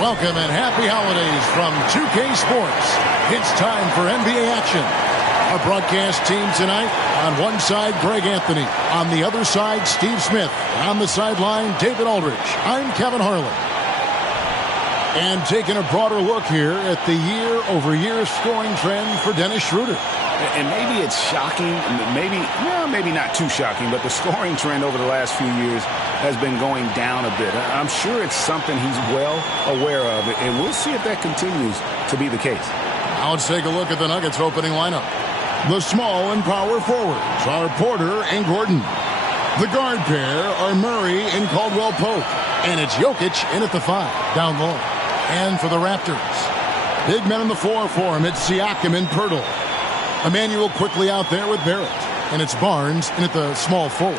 Welcome and happy holidays from 2K Sports. It's time for NBA action. Our broadcast team tonight, on one side, Greg Anthony. On the other side, Steve Smith. On the sideline, David Aldridge. I'm Kevin Harlan. And taking a broader look here at the year-over-year scoring trend for Dennis Schroeder. And maybe it's shocking, maybe not too shocking, but the scoring trend over the last few years has been going down a bit. I'm sure it's something he's well aware of, and we'll see if that continues to be the case. Now let's take a look at the Nuggets opening lineup. The small and power forwards are Porter and Gordon. The guard pair are Murray and Caldwell Pope. And it's Jokic in at the 5, down low. And for the Raptors, big men in the 4 for him. It's Siakam and Pirtle. Emmanuel quickly out there with Barrett. And it's Barnes in at the small forward.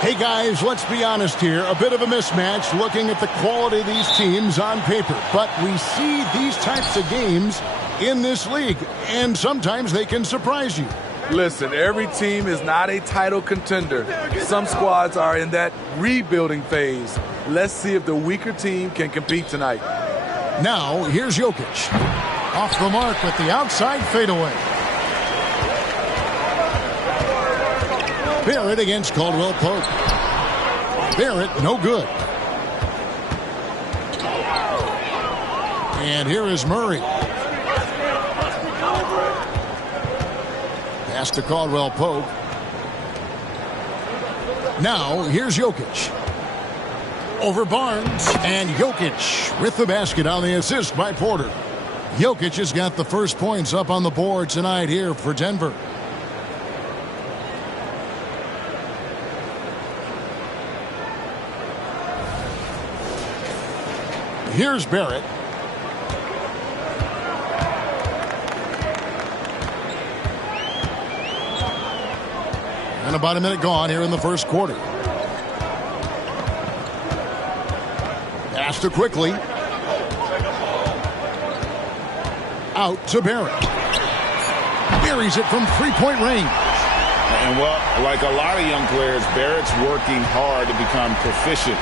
Hey guys, let's be honest here. A bit of a mismatch looking at the quality of these teams on paper. But we see these types of games in this league, and sometimes they can surprise you. Listen, every team is not a title contender. Some squads are in that rebuilding phase. Let's see if the weaker team can compete tonight. Now, here's Jokic. Off the mark with the outside fadeaway. Barrett against Caldwell Pope. Barrett, no good. And here is Murray. Pass to Caldwell Pope. Now, here's Jokic. Over Barnes, and Jokic with the basket on the assist by Porter. Jokic has got the first points up on the board tonight here for Denver. Here's Barrett. And about a minute gone here in the first quarter. Pass to quickly. Out to Barrett. Buries it from three-point range. And, well, like a lot of young players, Barrett's working hard to become proficient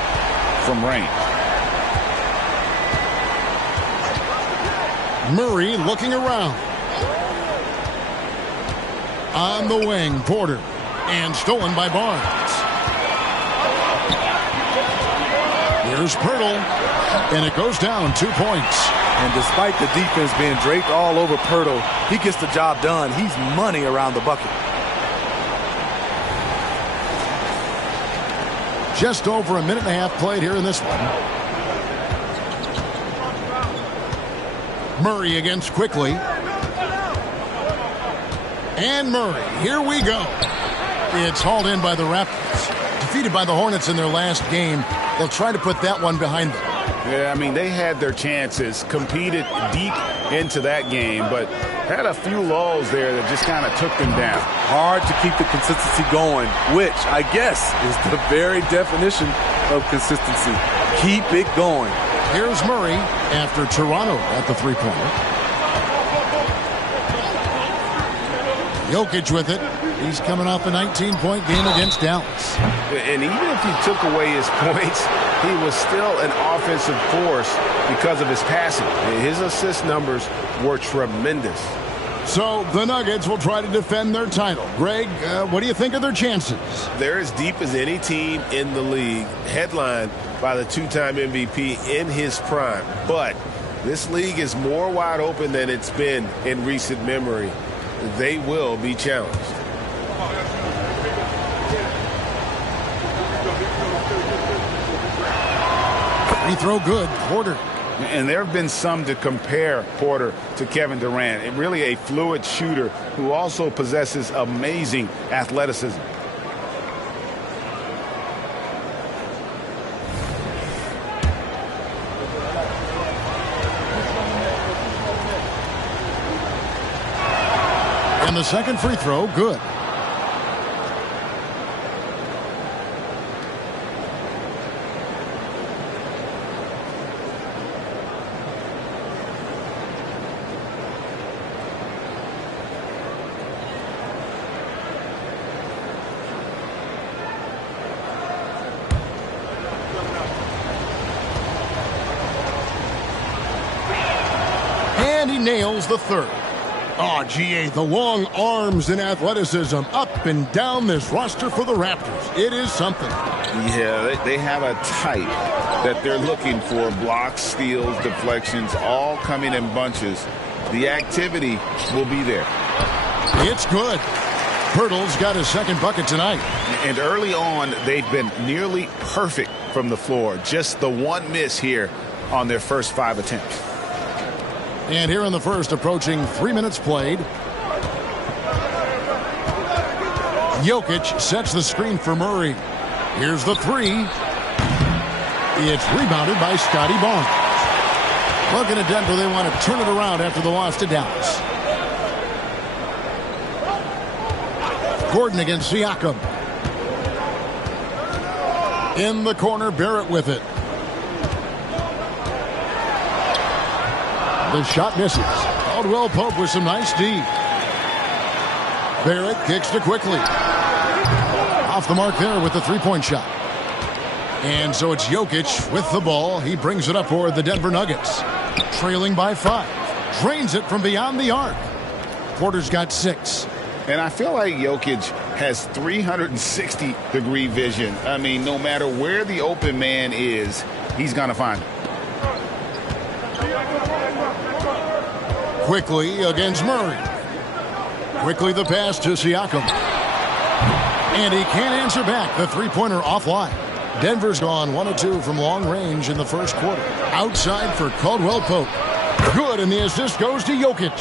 from range. Murray looking around. On the wing, Porter. And stolen by Barnes. Here's Pirtle. And it goes down 2 points. And despite the defense being draped all over Pirtle, he gets the job done. He's money around the bucket. Just over a minute and a half played here in this one. Murray against quickly. And Murray, here we go. It's hauled in by the Raptors. Defeated by the Hornets in their last game. They'll try to put that one behind them. Yeah, I mean, they had their chances, competed deep into that game, but had a few lulls there that just kind of took them down. Hard to keep the consistency going, which I guess is the very definition of consistency. Keep it going. Here's Murray after Toronto at the three-pointer. Jokic with it. He's coming off a 19-point game against Dallas. And even if he took away his points, he was still an offensive force because of his passing. His assist numbers were tremendous. So the Nuggets will try to defend their title. Greg, what do you think of their chances? They're as deep as any team in the league, headlined by the two-time MVP in his prime. But this league is more wide open than it's been in recent memory. They will be challenged. Free throw good. Porter. And there have been some to compare Porter to Kevin Durant. And really a fluid shooter who also possesses amazing athleticism. And the second free throw, good. nails the third. Oh, GA, the long arms and athleticism up and down this roster for the Raptors. It is something. Yeah, they have a type that they're looking for. Blocks, steals, deflections, all coming in bunches. The activity will be there. It's good. Pirtle's got his second bucket tonight. And early on, they've been nearly perfect from the floor. Just the one miss here on their first 5 attempts. And here in the first, approaching 3 minutes played. Jokic sets the screen for Murray. Here's the three. It's rebounded by Scotty Barnes. Looking at Denver, they want to turn it around after the loss to Dallas. Gordon against Siakam. In the corner, Barrett with it. The shot misses. Caldwell Pope with some nice D. Barrett kicks to quickly. Off the mark there with the three-point shot. And so it's Jokic with the ball. He brings it up for the Denver Nuggets. Trailing by 5. Drains it from beyond the arc. Porter's got 6. And I feel like Jokic has 360-degree vision. I mean, no matter where the open man is, he's going to find it. Quickly against Murray. Quickly the pass to Siakam. And he can't answer back. The three-pointer offline. Denver's gone 1 of 2 from long range in the first quarter. Outside for Caldwell Pope. Good, and the assist goes to Jokic.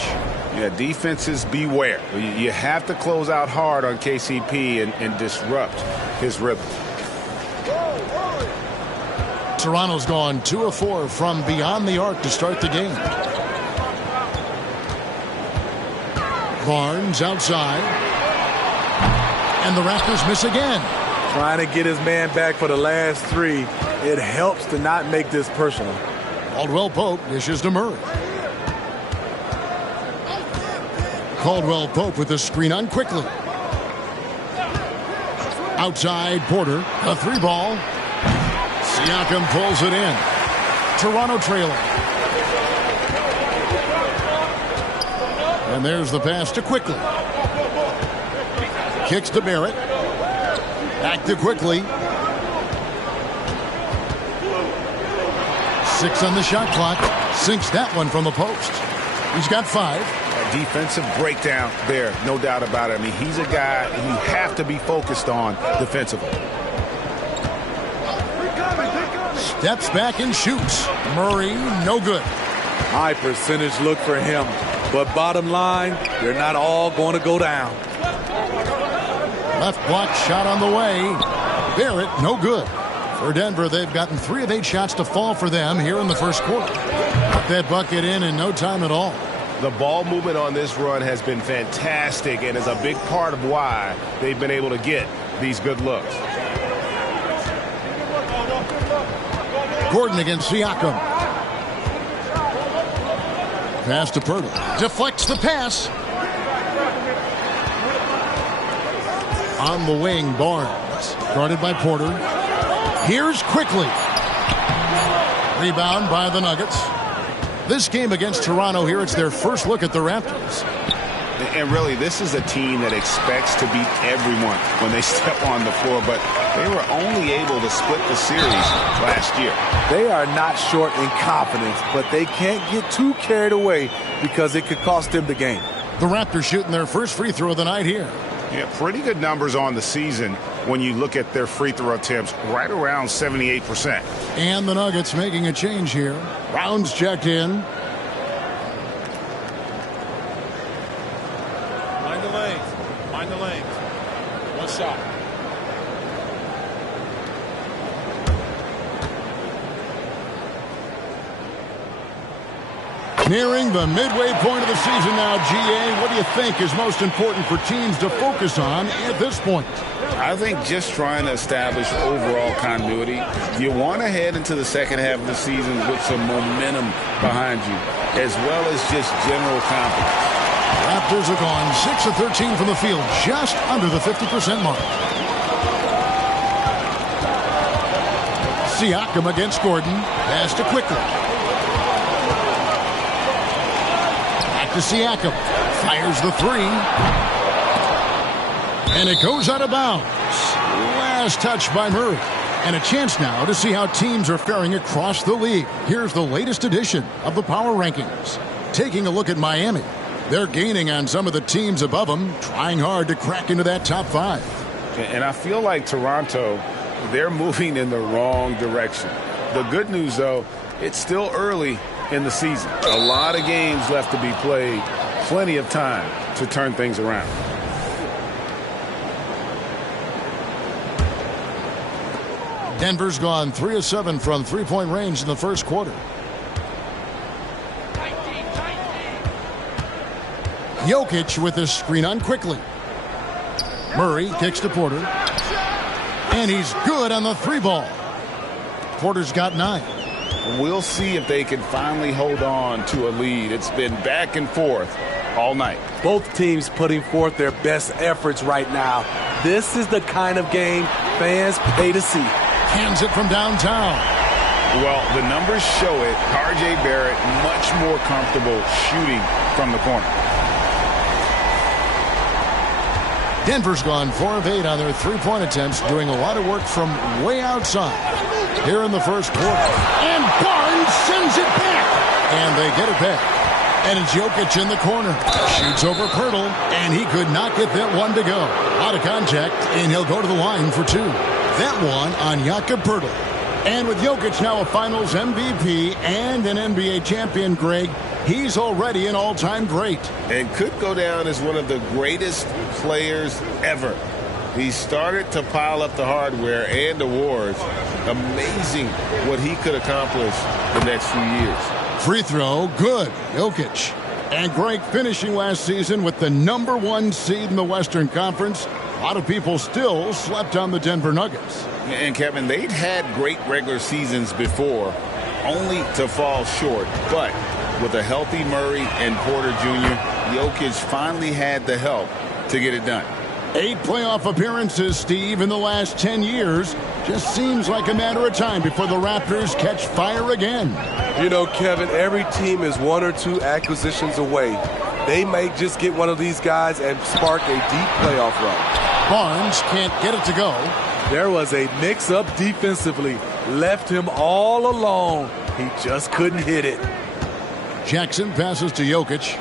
Yeah, defenses beware. You have to close out hard on KCP and disrupt his rhythm. Toronto's gone 2 of 4 from beyond the arc to start the game. Barnes outside. And the Raptors miss again. Trying to get his man back for the last 3. It helps to not make this personal. Caldwell Pope dishes to Murray. Caldwell Pope with the screen on quickly. Outside Porter. A 3-ball. Siakam pulls it in. Toronto trailing. And there's the pass to quickly. Kicks to Barrett. Back to quickly. 6 on the shot clock. Sinks that one from the post. He's got 5. A defensive breakdown there, no doubt about it. I mean, he's a guy you have to be focused on defensively. Steps back and shoots. Murray, no good. High percentage look for him. But bottom line, they're not all going to go down. Left block shot on the way. Barrett, no good. For Denver, they've gotten 3 of 8 shots to fall for them here in the first quarter. Got that bucket in no time at all. The ball movement on this run has been fantastic and is a big part of why they've been able to get these good looks. Gordon against Siakam. Pass to Pirtle. Deflects the pass. On the wing, Barnes. Guarded by Porter. Here's quickly. Rebound by the Nuggets. This game against Toronto here, it's their first look at the Raptors. And really, this is a team that expects to beat everyone when they step on the floor, but they were only able to split the series last year. They are not short in confidence, but they can't get too carried away because it could cost them the game. The Raptors shooting their first free throw of the night here. Yeah, pretty good numbers on the season when you look at their free throw attempts, right around 78%. And the Nuggets making a change here. Rounds checked in. Mind the lanes. Mind the lanes. One shot. Nearing the midway point of the season now, GA. What do you think is most important for teams to focus on at this point? I think just trying to establish overall continuity. You want to head into the second half of the season with some momentum behind you, as well as just general confidence. Raptors are gone 6 of 13 from the field, just under the 50% mark. Siakam against Gordon. Pass to quickly. to Siakam. Fires the three. And it goes out of bounds. Last touch by Murray. And a chance now to see how teams are faring across the league. Here's the latest edition of the Power Rankings. Taking a look at Miami. They're gaining on some of the teams above them, trying hard to crack into that top 5. And I feel like Toronto, they're moving in the wrong direction. The good news, though, it's still early in the season. A lot of games left to be played. Plenty of time to turn things around. Denver's gone 3 of 7 from three-point range in the first quarter. Jokic with his screen on quickly. Murray kicks to Porter. And he's good on the 3 ball. Porter's got 9. We'll see if they can finally hold on to a lead. It's been back and forth all night. Both teams putting forth their best efforts right now. This is the kind of game fans pay to see. Hands it from downtown. Well, the numbers show it. R.J. Barrett much more comfortable shooting from the corner. Denver's gone 4 of 8 on their three-point attempts, doing a lot of work from way outside here in the first quarter. And Barnes sends it back. And they get it back. And it's Jokic in the corner. Shoots over Pirtle, and he could not get that one to go. Out of contact, and he'll go to the line for 2. That one on Jakob Pirtle. And with Jokic now a Finals MVP and an NBA champion, Greg, he's already an all-time great. And could go down as one of the greatest players ever. He started to pile up the hardware and awards. Amazing what he could accomplish the next few years. Free throw, good. Jokic. And Greg finishing last season with the #1 seed in the Western Conference. A lot of people still slept on the Denver Nuggets. And, Kevin, they'd had great regular seasons before, only to fall short. But with a healthy Murray and Porter Jr., Jokic finally had the help to get it done. 8 playoff appearances, Steve, in the last 10 years. Just seems like a matter of time before the Raptors catch fire again. You know, Kevin, every team is 1 or 2 acquisitions away. They may just get one of these guys and spark a deep playoff run. Barnes can't get it to go. There was a mix-up defensively. Left him all alone. He just couldn't hit it. Jackson passes to Jokic.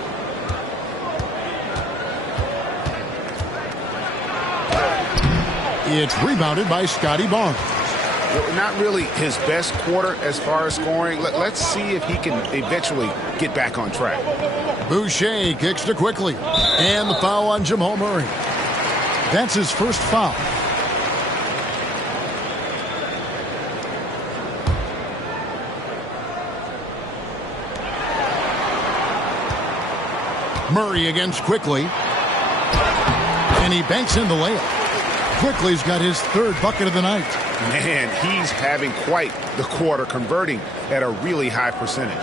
It's rebounded by Scotty Barnes. Well, not really his best quarter as far as scoring. Let's see if he can eventually get back on track. Boucher kicks to quickly. And the foul on Jamal Murray. That's his first foul. Murray against Quickly. And he banks in the layup. Quickly's got his 3rd bucket of the night. Man, he's having quite the quarter, converting at a really high percentage.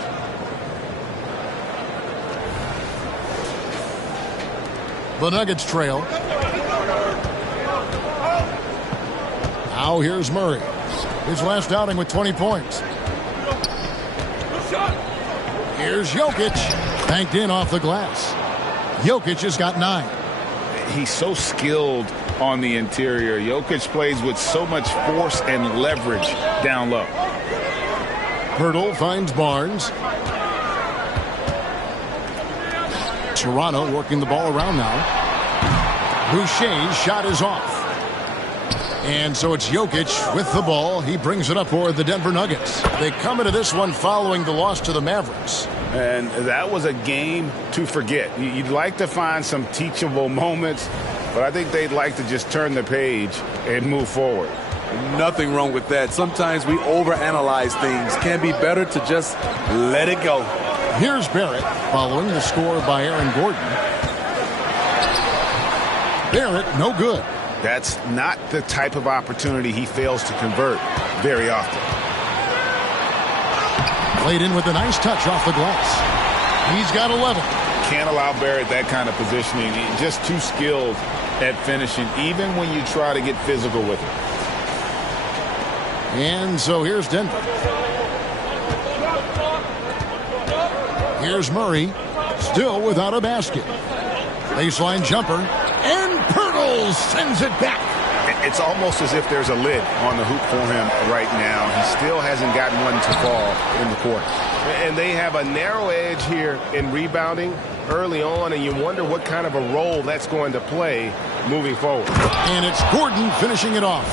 The Nuggets trail. Now here's Murray. His last outing with 20 points. Here's Jokic. Banked in off the glass. Jokic has got 9. He's so skilled on the interior. Jokic plays with so much force and leverage down low. Pirtle finds Barnes. Toronto working the ball around now. Boucher's shot is off. And so it's Jokic with the ball. He brings it up for the Denver Nuggets. They come into this one following the loss to the Mavericks. And that was a game to forget. You'd like to find some teachable moments, but I think they'd like to just turn the page and move forward. Nothing wrong with that. Sometimes we overanalyze things. Can be better to just let it go. Here's Barrett following the score by Aaron Gordon. Barrett, no good. That's not the type of opportunity he fails to convert very often. Played in with a nice touch off the glass. He's got 11. Can't allow Barrett that kind of positioning. He's just too skilled at finishing, even when you try to get physical with him. And so here's Denver. Here's Murray. still without a basket. Baseline jumper, and Pirtle sends it back. It's almost as if there's a lid on the hoop for him right now. He still hasn't gotten one to fall in the quarter. And they have a narrow edge here in rebounding early on, and you wonder what kind of a role that's going to play moving forward. And it's Gordon finishing it off.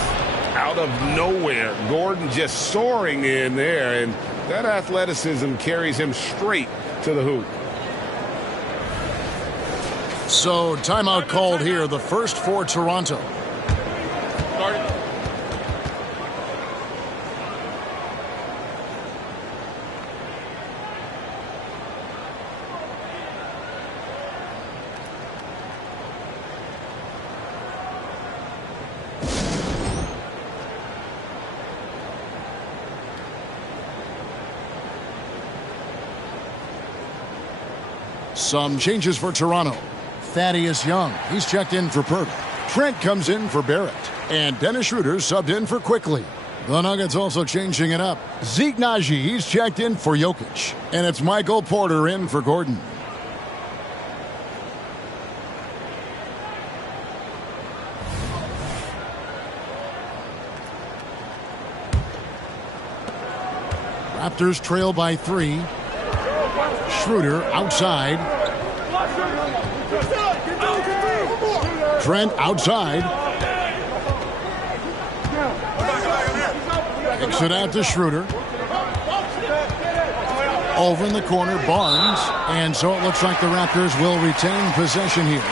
Out of nowhere, Gordon just soaring in there, and that athleticism carries him straight to the hoop. So timeout called here, the first for Toronto. Some changes for Toronto. Thaddeus Young, he's checked in for Pert. Trent comes in for Barrett. And Dennis Schroeder subbed in for Quickly. The Nuggets also changing it up. Zeke Naji, he's checked in for Jokic. And it's Michael Porter in for Gordon. Raptors trail by 3. Schroeder outside. Trent outside. Kicks it out to Schroeder. Over in the corner, Barnes. And so it looks like the Raptors will retain possession here.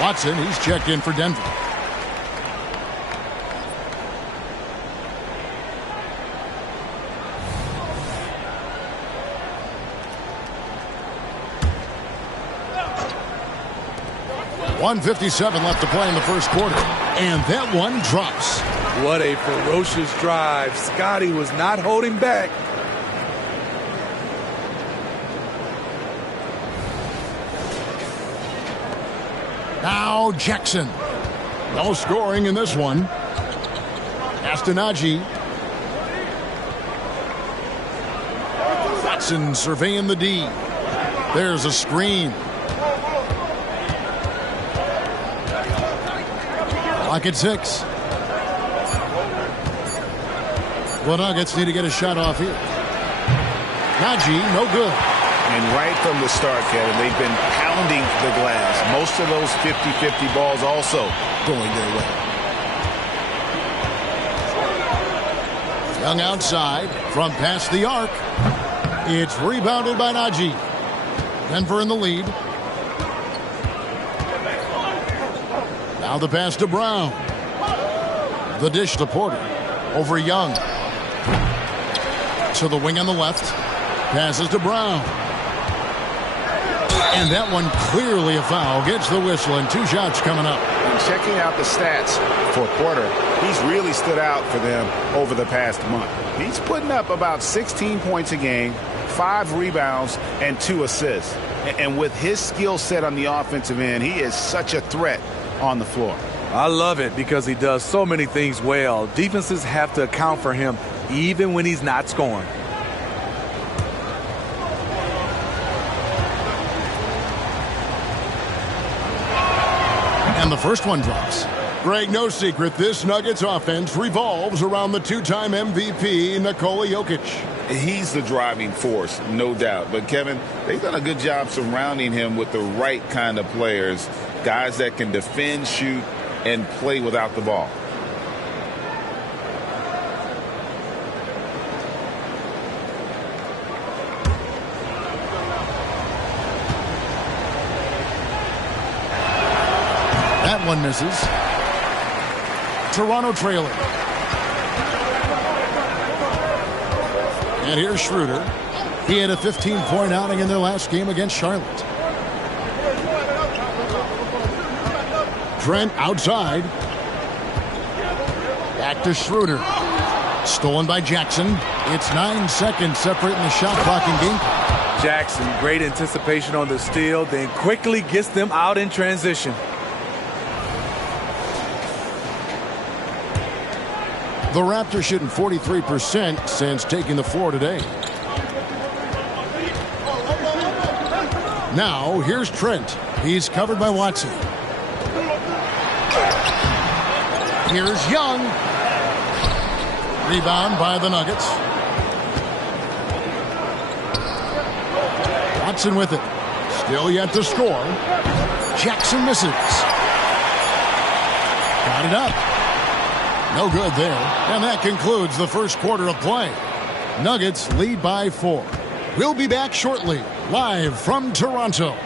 Watson, he's checked in for Denver. .157 left to play in the first quarter. And that one drops. What a ferocious drive. Scotty was not holding back. Now Jackson. No scoring in this one. Castanagi. Watson surveying the D. There's a screen. Clock at 6. The Nuggets need to get a shot off here. Nagy, no good. And right from the start, Kevin, they've been pounding the glass. Most of those 50-50 balls also going their way. Young outside from past the arc. It's rebounded by Nagy. Denver in the lead. Now the pass to Brown. The dish to Porter. Over Young. To the wing on the left. Passes to Brown. And that one clearly a foul. Gets the whistle and 2 shots coming up. And checking out the stats for Porter, he's really stood out for them over the past month. He's putting up about 16 points a game, 5 rebounds, and 2 assists. And with his skill set on the offensive end, he is such a threat on the floor. I love it because he does so many things well. Defenses have to account for him even when he's not scoring. And the first one drops. Greg, no secret, this Nuggets offense revolves around the 2-time MVP, Nikola Jokic. He's the driving force, no doubt. But, Kevin, they've done a good job surrounding him with the right kind of players, guys that can defend, shoot, and play without the ball. That one misses. Toronto trailing. And here's Schroeder. He had a 15-point outing in their last game against Charlotte. Trent outside. Back to Schroeder. Stolen by Jackson. It's 9 seconds separating the shot clock and game clock. Jackson, great anticipation on the steal, then quickly gets them out in transition. The Raptors shooting 43% since taking the floor today. Now, here's Trent. He's covered by Watson. Here's Young. Rebound by the Nuggets. Watson with it. Still yet to score. Jackson misses. Got it up. No good there. And that concludes the first quarter of play. Nuggets lead by 4. We'll be back shortly, live from Toronto.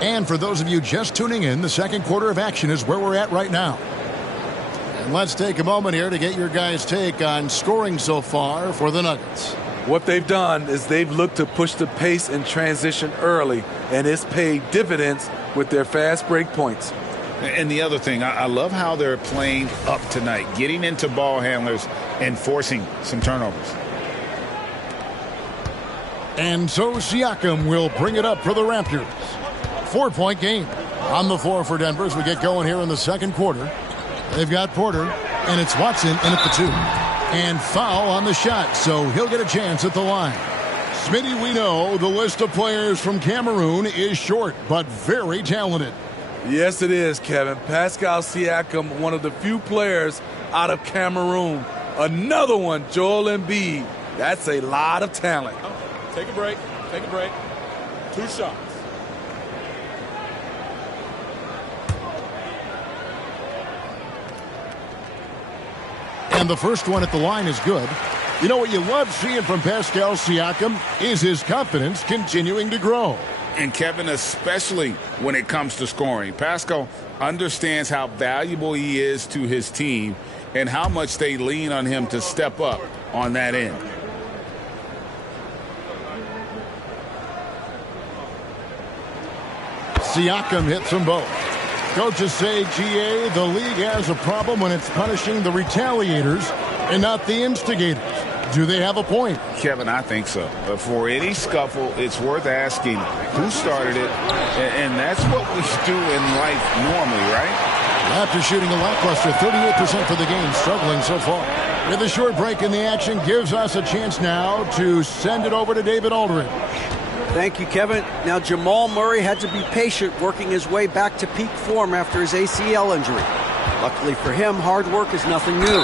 And for those of you just tuning in, the second quarter of action is where we're at right now. And let's take a moment here to get your guys' take on scoring so far for the Nuggets. What they've done is they've looked to push the pace in transition early, and it's paid dividends with their fast break points. And the other thing, I love how they're playing up tonight, getting into ball handlers and forcing some turnovers. And so Siakam will bring it up for the Raptors. 4-point game on the floor for Denver as we get going here in the second quarter. They've got Porter, and it's Watson in at the 2. And foul on the shot, so he'll get a chance at the line. Smitty, we know the list of players from Cameroon is short, but very talented. Yes, it is, Kevin. Pascal Siakam, one of the few players out of Cameroon. Another one, Joel Embiid. That's a lot of talent. Take a break. Take a break. 2 shots. And the first one at the line is good. You know what you love seeing from Pascal Siakam is his confidence continuing to grow. And Kevin, especially when it comes to scoring, Pascal understands how valuable he is to his team and how much they lean on him to step up on that end. Siakam hits them both. Coaches say, GA, the league has a problem when it's punishing the retaliators and not the instigators. Do they have a point? Kevin, I think so. But for any scuffle, it's worth asking who started it, and that's what we do in life normally, right? Raptors shooting a lackluster 38% for the game, struggling so far. With a short break in the action, gives us a chance now to send it over to David Aldridge. Thank you, Kevin. Now, Jamal Murray had to be patient working his way back to peak form after his ACL injury. Luckily for him, hard work is nothing new.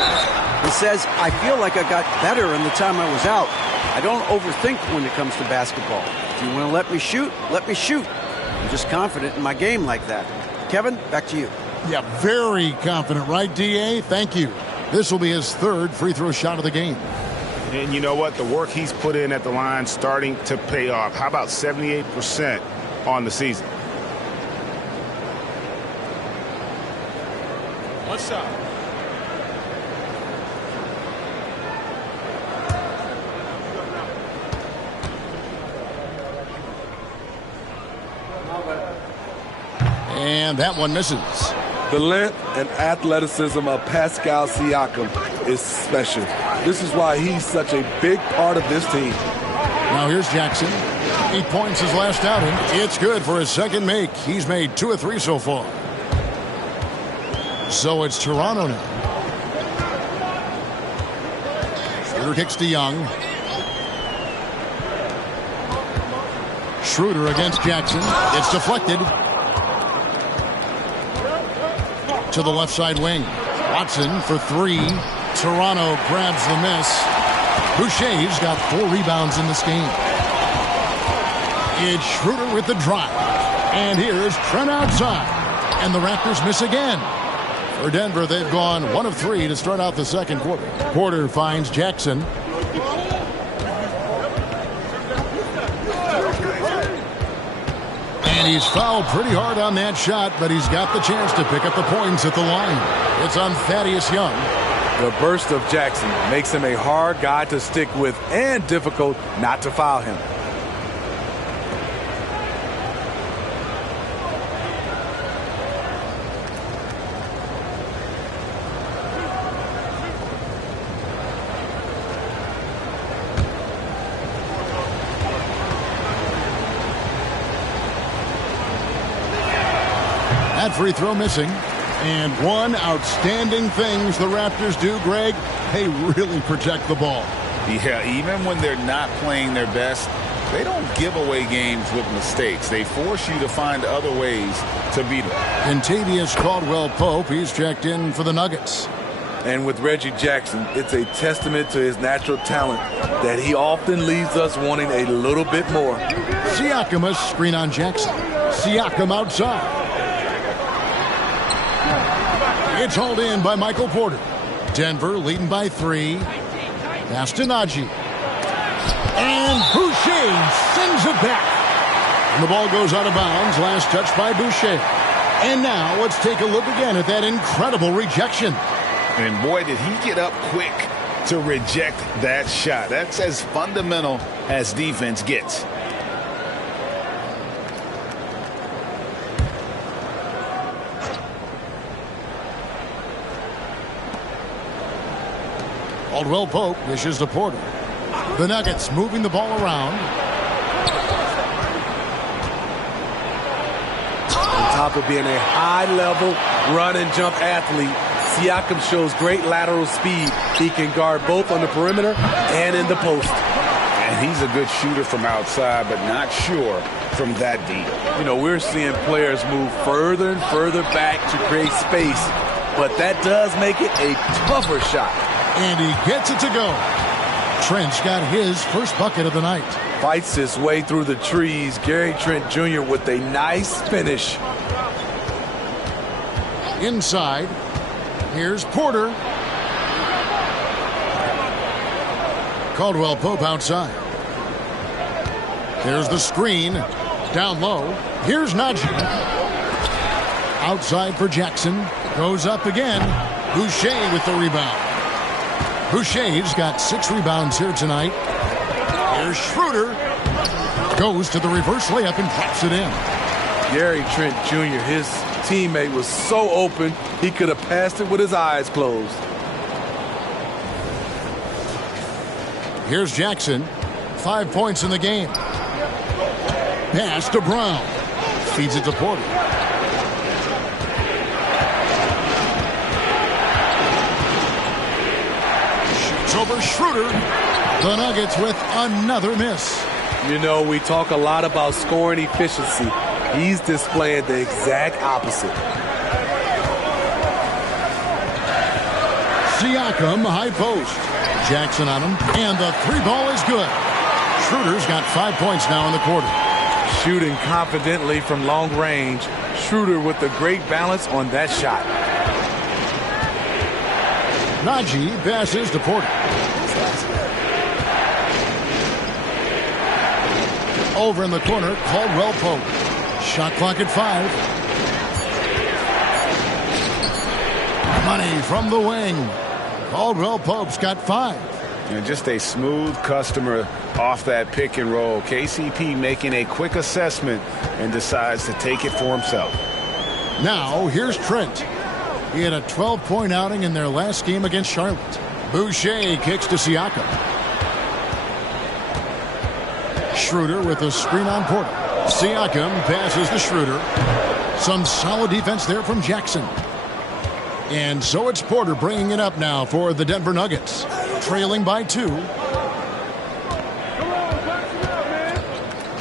He says, I feel like I got better in the time I was out. I don't overthink when it comes to basketball. If you want to let me shoot, let me shoot. I'm just confident in my game like that. Kevin, back to you. Yeah, very confident, right, DA? Thank you. This will be his 3rd free throw shot of the game. And you know what? The work he's put in at the line starting to pay off. How about 78% on the season? 1 shot. And that one misses. The length and athleticism of Pascal Siakam is special. This is why he's such a big part of this team. Now here's Jackson. 8 points his last outing. It's good for his second make. He's made 2 of 3 so far. So it's Toronto now. Schroeder kicks to Young. Schroeder against Jackson. It's deflected. To the left side wing. Watson for 3. Toronto grabs the miss. Boucher's got 4 rebounds in this game. It's Schroeder with the drive. And here's Trent outside. And the Raptors miss again. For Denver, they've gone 1 of 3 to start out the second quarter. Porter finds Jackson. And he's fouled pretty hard on that shot, but he's got the chance to pick up the points at the line. It's on Thaddeus Young. The burst of Jackson makes him a hard guy to stick with and difficult not to foul him. That free throw missing. And one outstanding things the Raptors do, Greg, they really protect the ball. Yeah, even when they're not playing their best, they don't give away games with mistakes. They force you to find other ways to beat them. Kentavious Caldwell-Pope, he's checked in for the Nuggets. And with Reggie Jackson, it's a testament to his natural talent that he often leaves us wanting a little bit more. Siakam, a screen on Jackson. Siakam outside. It's hauled in by Michael Porter. Denver leading by 3. Pass to Najee. And Boucher sends it back. And the ball goes out of bounds. Last touch by Boucher. And now let's take a look again at that incredible rejection. And boy, did he get up quick to reject that shot. That's as fundamental as defense gets. Caldwell-Pope dishes to Porter. The Nuggets moving the ball around. On top of being a high-level run and jump athlete, Siakam shows great lateral speed. He can guard both on the perimeter and in the post. And he's a good shooter from outside, but not sure from that deep. You know, we're seeing players move further and further back to create space, but that does make it a tougher shot. And he gets it to go. Trent's got his first bucket of the night. Fights his way through the trees. Gary Trent Jr. with a nice finish. Inside, here's Porter. Caldwell-Pope outside. There's the screen. Down low. Here's Najee. Outside for Jackson. Goes up again. Boucher with the rebound. Boucher's got 6 rebounds here tonight. Here's Schroeder. Goes to the reverse layup and drops it in. Gary Trent Jr., his teammate, was so open, he could have passed it with his eyes closed. Here's Jackson. 5 points in the game. Pass to Brown. Feeds it to Porter. Over Schroeder. The Nuggets with another miss. You know, we talk a lot about scoring efficiency. He's displaying the exact opposite. Siakam, high post. Jackson on him, and the 3 ball is good. Schroeder's got 5 points now in the quarter. Shooting confidently from long range. Schroeder with a great balance on that shot. Najee passes to Porter. Over in the corner, Caldwell-Pope. Shot clock at 5. Money from the wing. Caldwell-Pope's got 5. And just a smooth customer off that pick and roll. KCP making a quick assessment and decides to take it for himself. Now, here's Trent. He had a 12-point outing in their last game against Charlotte. Boucher kicks to Siakam. Schroeder with a screen on Porter. Siakam passes to Schroeder. Some solid defense there from Jackson. And so it's Porter bringing it up now for the Denver Nuggets. Trailing by 2.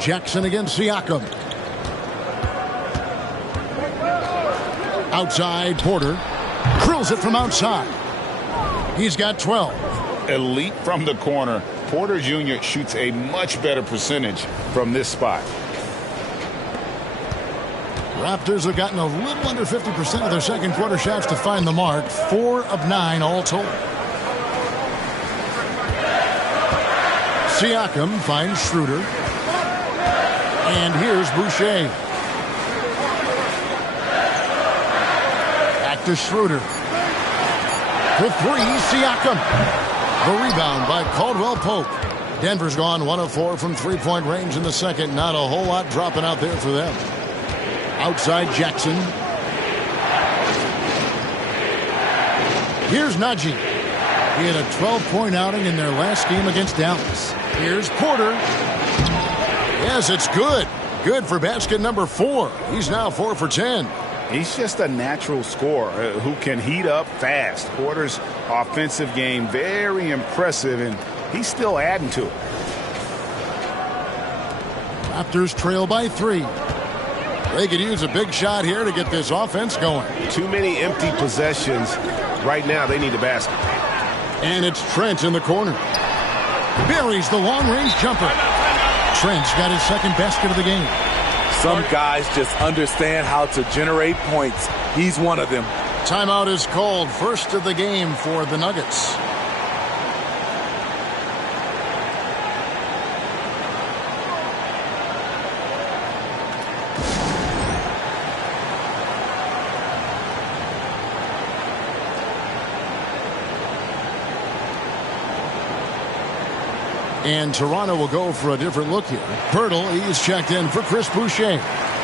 Jackson against Siakam. Outside, Porter. Drills it from outside. He's got 12. Elite from the corner. Porter Jr. shoots a much better percentage from this spot. Raptors have gotten a little under 50% of their second quarter shots to find the mark. 4 of 9 all told. Siakam finds Schroeder. And here's Boucher. Back to Schroeder. For three, Siakam. The rebound by Caldwell Pope. Denver's gone 1 of 4 from three-point range in the second. Not a whole lot dropping out there for them. Outside Jackson. Here's Najee. He had a 12-point outing in their last game against Dallas. Here's Porter. Yes, it's good. Good for basket number 4. He's now 4 for 10. He's just a natural scorer who can heat up fast. Porter's offensive game very impressive, and he's still adding to it. Raptors trail by 3. They could use a big shot here to get this offense going. Too many empty possessions. Right now, they need a basket. And it's Trent in the corner. Buries the long-range jumper. Trent's got his second basket of the game. Some guys just understand how to generate points. He's one of them. Timeout is called. First of the game for the Nuggets. And Toronto will go for a different look here. Pirtle, he's checked in for Chris Boucher.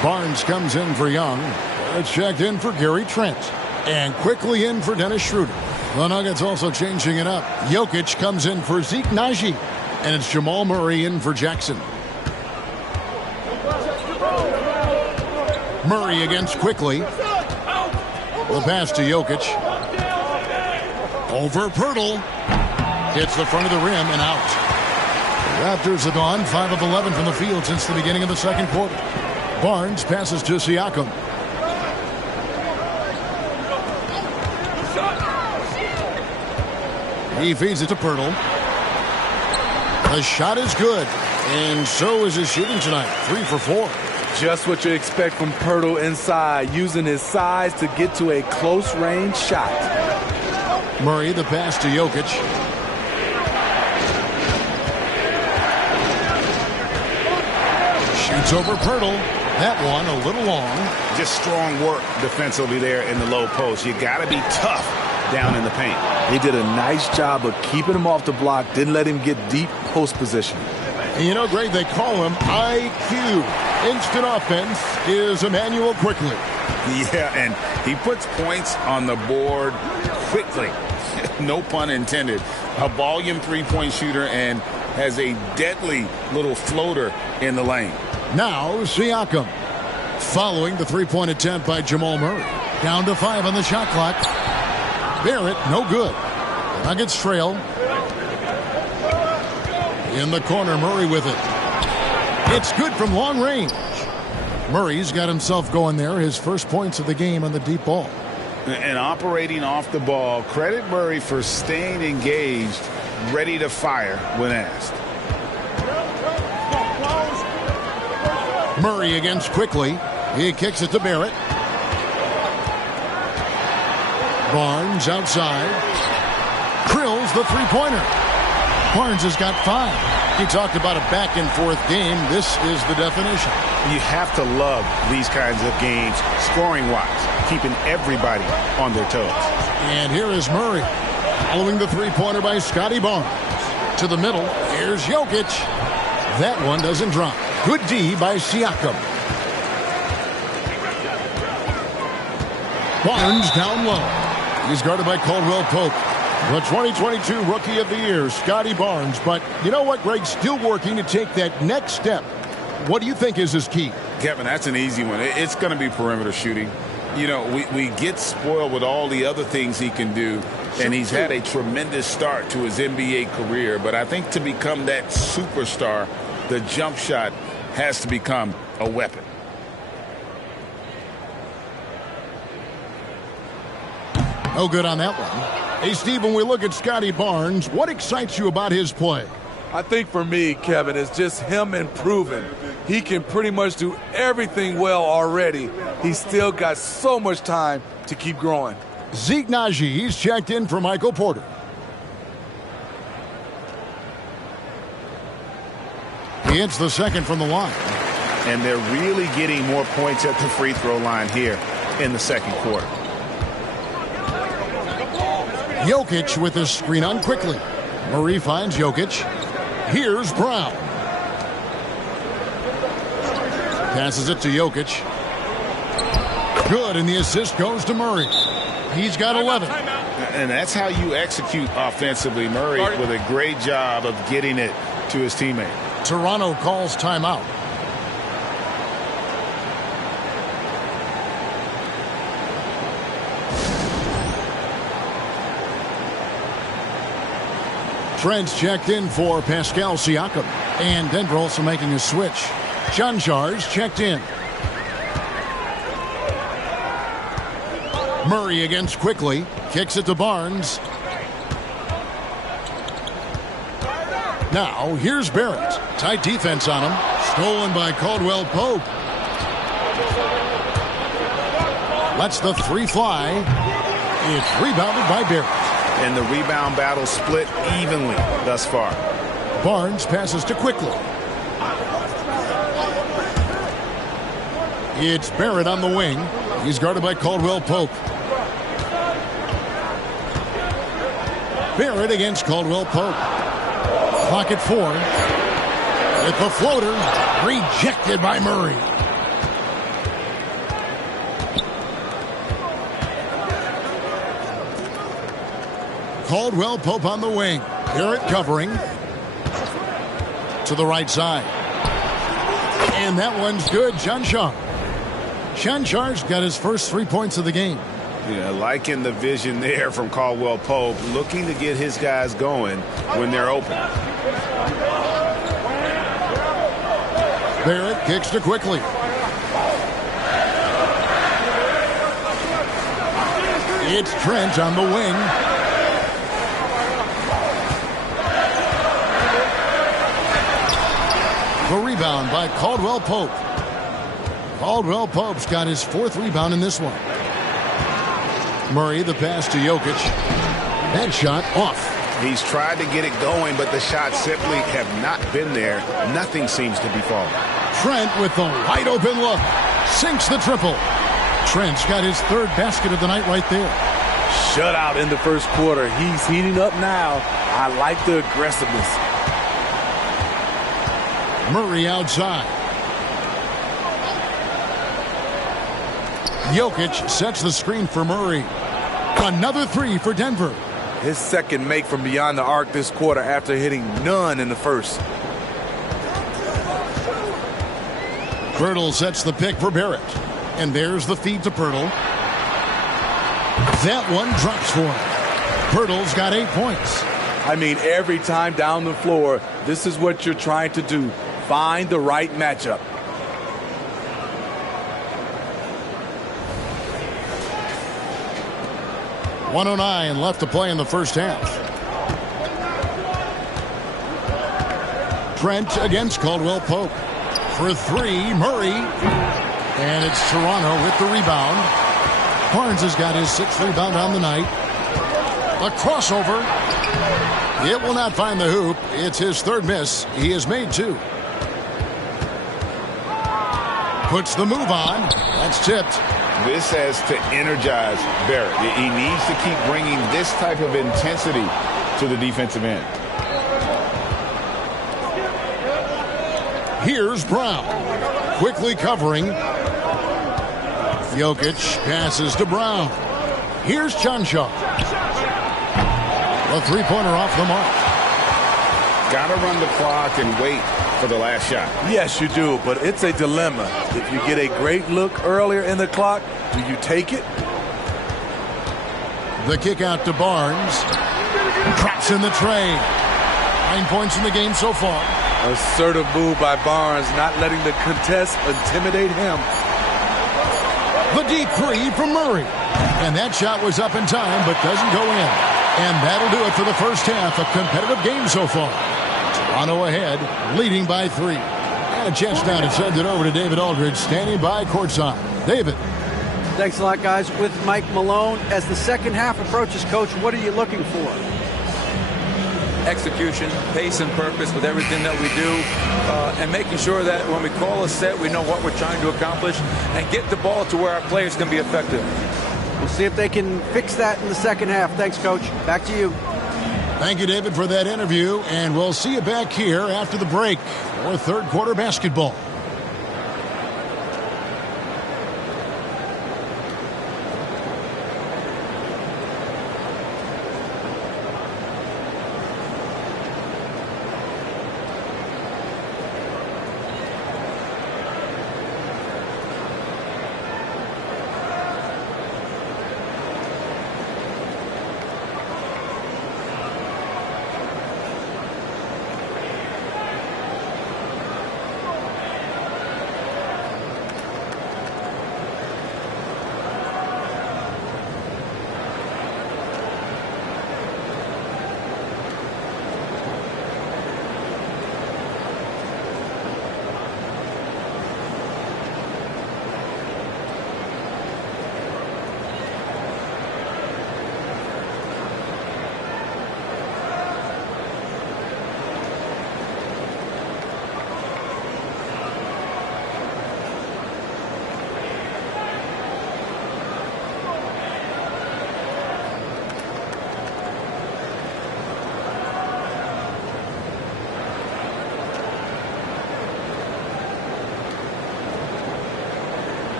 Barnes comes in for Young. It's checked in for Gary Trent. And quickly in for Dennis Schroeder. The Nuggets also changing it up. Jokic comes in for Zeke Najee. And it's Jamal Murray in for Jackson. Murray against Quickly. The pass to Jokic. Over Pirtle. Hits the front of the rim and out. Raptors have gone 5 of 11 from the field since the beginning of the second quarter. Barnes passes to Siakam. He feeds it to Pirtle. The shot is good, and so is his shooting tonight. 3 for 4. Just what you expect from Pirtle inside, using his size to get to a close-range shot. Murray, the pass to Jokic. Shoots over Pirtle. That one a little long. Just strong work defensively there in the low post. You got to be tough down in the paint. They did a nice job of keeping him off the block, didn't let him get deep post position. And you know, Greg, they call him IQ. Instant offense is Emmanuel Quickly. Yeah, and he puts points on the board quickly. No pun intended. A volume three-point shooter and has a deadly little floater in the lane. Now Siakam following the three-point attempt by Jamal Murray. Down to 5 on the shot clock. Barrett, no good. Nuggets trail. In the corner, Murray with it. It's good from long range. Murray's got himself going there. His first points of the game on the deep ball. And operating off the ball, credit Murray for staying engaged, ready to fire when asked. Murray against Quickly. He kicks it to Barrett. Barnes outside. Drills the three-pointer. Barnes has got 5. He talked about a back-and-forth game. This is the definition. You have to love these kinds of games, scoring-wise, keeping everybody on their toes. And here is Murray, following the three-pointer by Scotty Barnes. To the middle, here's Jokic. That one doesn't drop. Good D by Siakam. Barnes down low. He's guarded by Caldwell Pope. The 2022 Rookie of the Year, Scotty Barnes. But you know what, Greg? Still working to take that next step. What do you think is his key? Kevin, that's an easy one. It's going to be perimeter shooting. You know, we get spoiled with all the other things he can do, and he's had a tremendous start to his NBA career. But I think to become that superstar, the jump shot has to become a weapon. No good on that one. Hey, Steve, when we look at Scotty Barnes, what excites you about his play? I think for me, Kevin, it's just him improving. He can pretty much do everything well already. He's still got so much time to keep growing. Zeke Najee, he's checked in for Michael Porter. He hits the second from the line. And they're really getting more points at the free throw line here in the second quarter. Jokic with his screen on quickly. Murray finds Jokic. Here's Brown. Passes it to Jokic. Good, and the assist goes to Murray. He's got 11. And that's how you execute offensively. Murray with a great job of getting it to his teammate. Toronto calls timeout. Trent's checked in for Pascal Siakam. And Denver also making a switch. Chanjar's checked in. Murray against quickly. Kicks it to Barnes. Now, here's Barrett. Tight defense on him. Stolen by Caldwell Pope. Lets the three fly. It's rebounded by Barrett. And the rebound battle split evenly thus far. Barnes passes to quickly. It's Barrett on the wing. He's guarded by Caldwell Pope. Barrett against Caldwell Pope. Clock at 4. With the floater. Rejected by Murray. Caldwell Pope on the wing. Barrett covering. To the right side. And that one's good. Chanjar. Chanjar's got his first 3 points of the game. Yeah, liking the vision there from Caldwell Pope, looking to get his guys going when they're open. Barrett kicks to quickly. It's Trent on the wing. The rebound by Caldwell Pope. Caldwell Pope's got his 4th rebound in this one. Murray, the pass to Jokic. That shot off. He's tried to get it going, but the shots simply have not been there. Nothing seems to be falling. Trent with the wide open look. Sinks the triple. Trent's got his 3rd basket of the night right there. Shutout in the first quarter. He's heating up now. I like the aggressiveness. Murray outside. Jokic sets the screen for Murray. Another 3 for Denver. His second make from beyond the arc this quarter after hitting none in the first. Pirtle sets the pick for Barrett. And there's the feed to Pirtle. That one drops for him. Pirtle's got 8 points. I mean, every time down the floor, this is what you're trying to do. Find the right matchup. .109 left to play in the first half. Trent against Caldwell Pope. For 3, Murray. And it's Toronto with the rebound. Barnes has got his 6th rebound on the night. A crossover. It will not find the hoop. It's his 3rd miss. He has made 2. Puts the move on. That's tipped. This has to energize Barrett. He needs to keep bringing this type of intensity to the defensive end. Here's Brown. Quickly covering. Jokic passes to Brown. Here's Chanjar. A 3-pointer off the mark. Got to run the clock and wait for the last shot. Yes, you do, but it's a dilemma. If you get a great look earlier in the clock, do you take it? The kick out to Barnes. Traps in the trade. 9 points in the game so far. Assertive move by Barnes, not letting the contest intimidate him. The deep 3 from Murray. And that shot was up in time, but doesn't go in. And that'll do it for the first half. A competitive game so far. Toronto ahead, leading by 3. And a chance now to send it over to David Aldridge, standing by courtside. David. Thanks a lot, guys. With Mike Malone, as the second half approaches, Coach, what are you looking for? Execution, pace, and purpose with everything that we do, and making sure that when we call a set, we know what we're trying to accomplish, and get the ball to where our players can be effective. We'll see if they can fix that in the second half. Thanks, Coach. Back to you. Thank you, David, for that interview, and we'll see you back here after the break for third quarter basketball.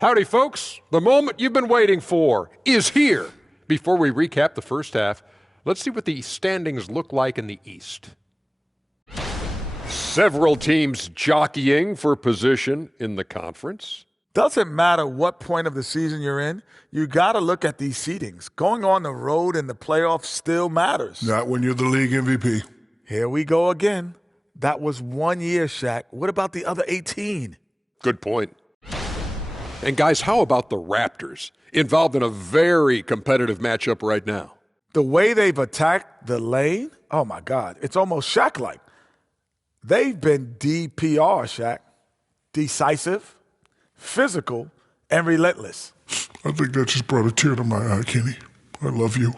Howdy, folks. The moment you've been waiting for is here. Before we recap the first half, let's see what the standings look like in the East. Several teams jockeying for position in the conference. Doesn't matter what point of the season you're in, you got to look at these seedings. Going on the road in the playoffs still matters. Not when you're the league MVP. Here we go again. That was 1 year, Shaq. What about the other 18? Good point. And guys, how about the Raptors? Involved in a very competitive matchup right now. The way they've attacked the lane, oh my God, it's almost Shaq-like. They've been DPR, Shaq. Decisive, physical, and relentless. I think that just brought a tear to my eye, Kenny. I love you.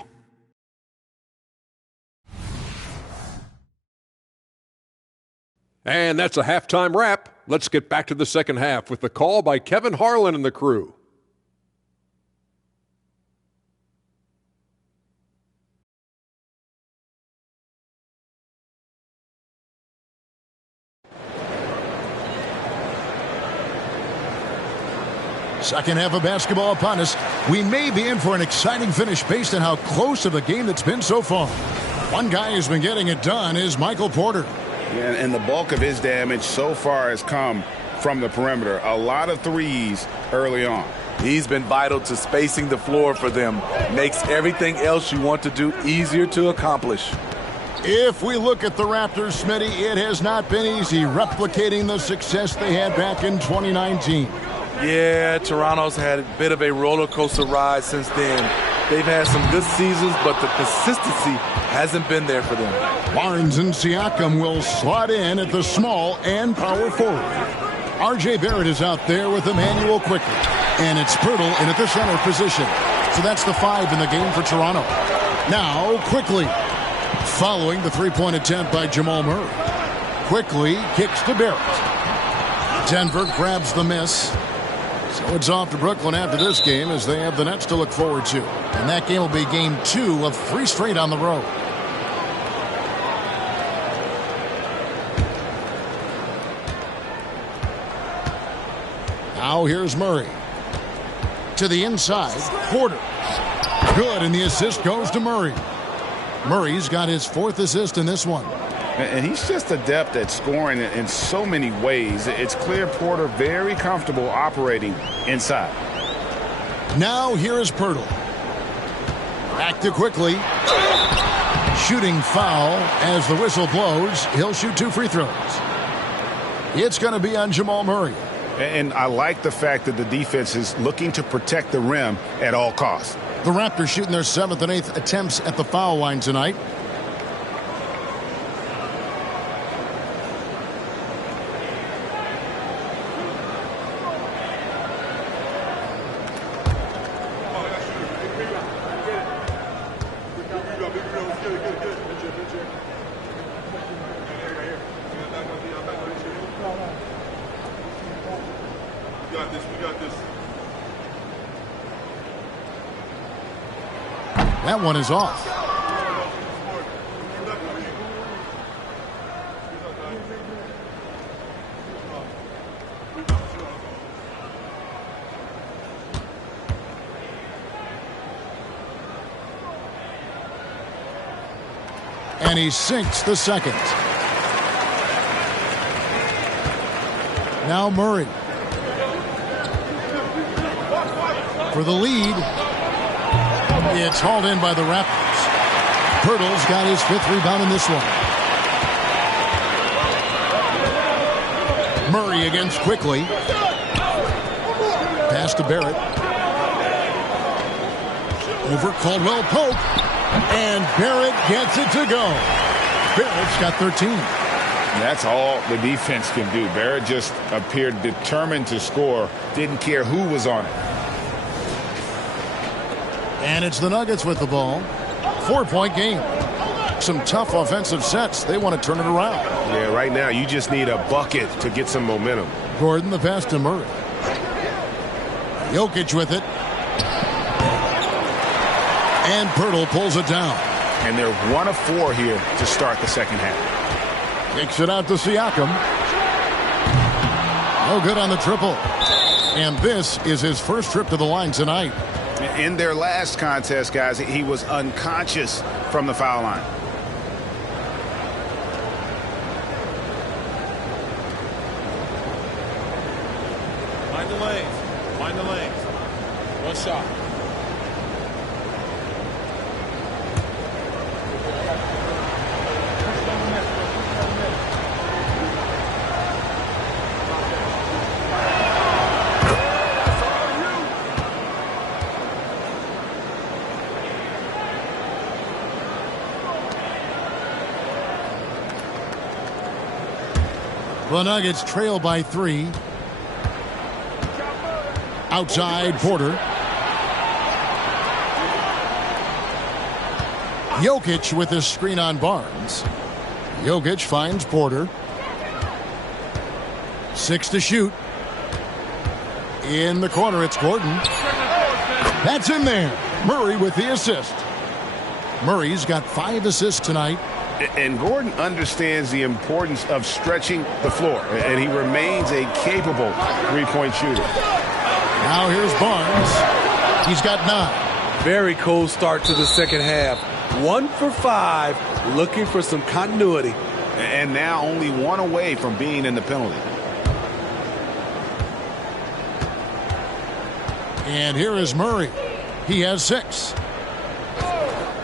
And that's a halftime wrap. Let's get back to the second half with the call by Kevin Harlan and the crew. Second half of basketball upon us. We may be in for an exciting finish based on how close of a game that's been so far. One guy who's been getting it done is Michael Porter. Yeah, and the bulk of his damage so far has come from the perimeter. A lot of threes early on. He's been vital to spacing the floor for them. Makes everything else you want to do easier to accomplish. If we look at the Raptors, Smitty, it has not been easy replicating the success they had back in 2019. Yeah, Toronto's had a bit of a roller coaster ride since then. They've had some good seasons, but the consistency hasn't been there for them. Barnes and Siakam will slot in at the small and power forward. R.J. Barrett is out there with Emmanuel quickly. And it's Pirtle in at the center position. So that's the 5 in the game for Toronto. Now, quickly, following the three-point attempt by Jamal Murray. Quickly kicks to Barrett. Denver grabs the miss. So it's off to Brooklyn after this game as they have the Nets to look forward to. And that game will be game 2 of 3 straight on the road. Now here's Murray. To the inside, Porter. Good, and the assist goes to Murray. Murray's got his 4th assist in this one. And he's just adept at scoring in so many ways. It's clear Porter very comfortable operating inside. Now here is Pirtle. Back to quickly. Shooting foul as the whistle blows. He'll shoot 2 free throws. It's going to be on Jamal Murray. And I like the fact that the defense is looking to protect the rim at all costs. The Raptors shooting their 7th and 8th attempts at the foul line tonight. That one is off. And he sinks the second. Now Murray. For the lead. It's hauled in by the Raptors. Pirtle's got his 5th rebound in this one. Murray against quickly. Pass to Barrett. Over Caldwell Pope. And Barrett gets it to go. Barrett's got 13. That's all the defense can do. Barrett just appeared determined to score. Didn't care who was on it. And it's the Nuggets with the ball. 4-point game. Some tough offensive sets. They want to turn it around. Yeah, right now you just need a bucket to get some momentum. Gordon, the pass to Murray. Jokic with it. And Pirtle pulls it down. And they're 1 of 4 here to start the second half. Kicks it out to Siakam. No good on the triple. And this is his first trip to the line tonight. In their last contest, guys, he was unconscious from the foul line. Mind the lanes. Mind the lanes. One shot. The Nuggets trail by 3. Outside Porter. Jokic with his screen on Barnes. Jokic finds Porter. 6 to shoot. In the corner, it's Gordon. That's in there. Murray with the assist. Murray's got 5 assists tonight. And Gordon understands the importance of stretching the floor, and he remains a capable three-point shooter. Now here's Barnes. He's got 9. Very cold start to the second half. 1 for 5, looking for some continuity. And now only 1 away from being in the penalty. And here is Murray. He has 6.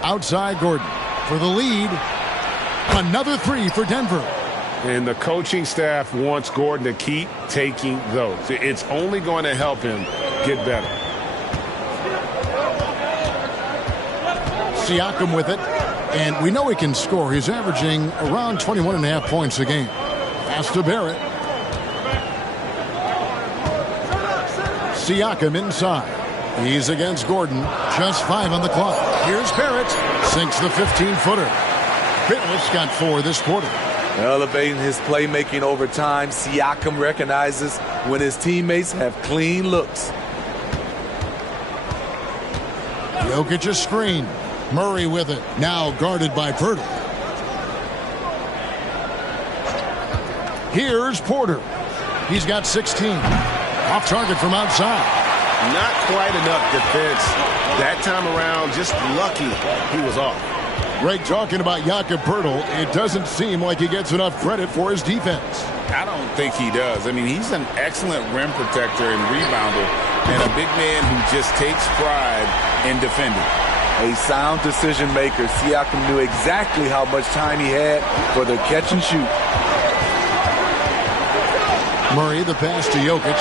Outside Gordon for the lead. Another 3 for Denver. And the coaching staff wants Gordon to keep taking those. It's only going to help him get better. Siakam with it. And we know he can score. He's averaging around 21.5 points a game. Pass to Barrett. Siakam inside. He's against Gordon. Just 5 on the clock. Here's Barrett. Sinks the 15-footer. Barrett's got 4 this quarter. Elevating his playmaking over time, Siakam recognizes when his teammates have clean looks. Jokic a screen. Murray with it. Now guarded by Pirtle. Here's Porter. He's got 16. Off target from outside. Not quite enough defense that time around. Just lucky he was off. Greg talking about Jakob Pirtle. It doesn't seem like he gets enough credit for his defense. I don't think he does. I mean, he's an excellent rim protector and rebounder, and a big man who just takes pride in defending. A sound decision maker. Siakam knew exactly how much time he had for the catch and shoot. Murray, the pass to Jokic.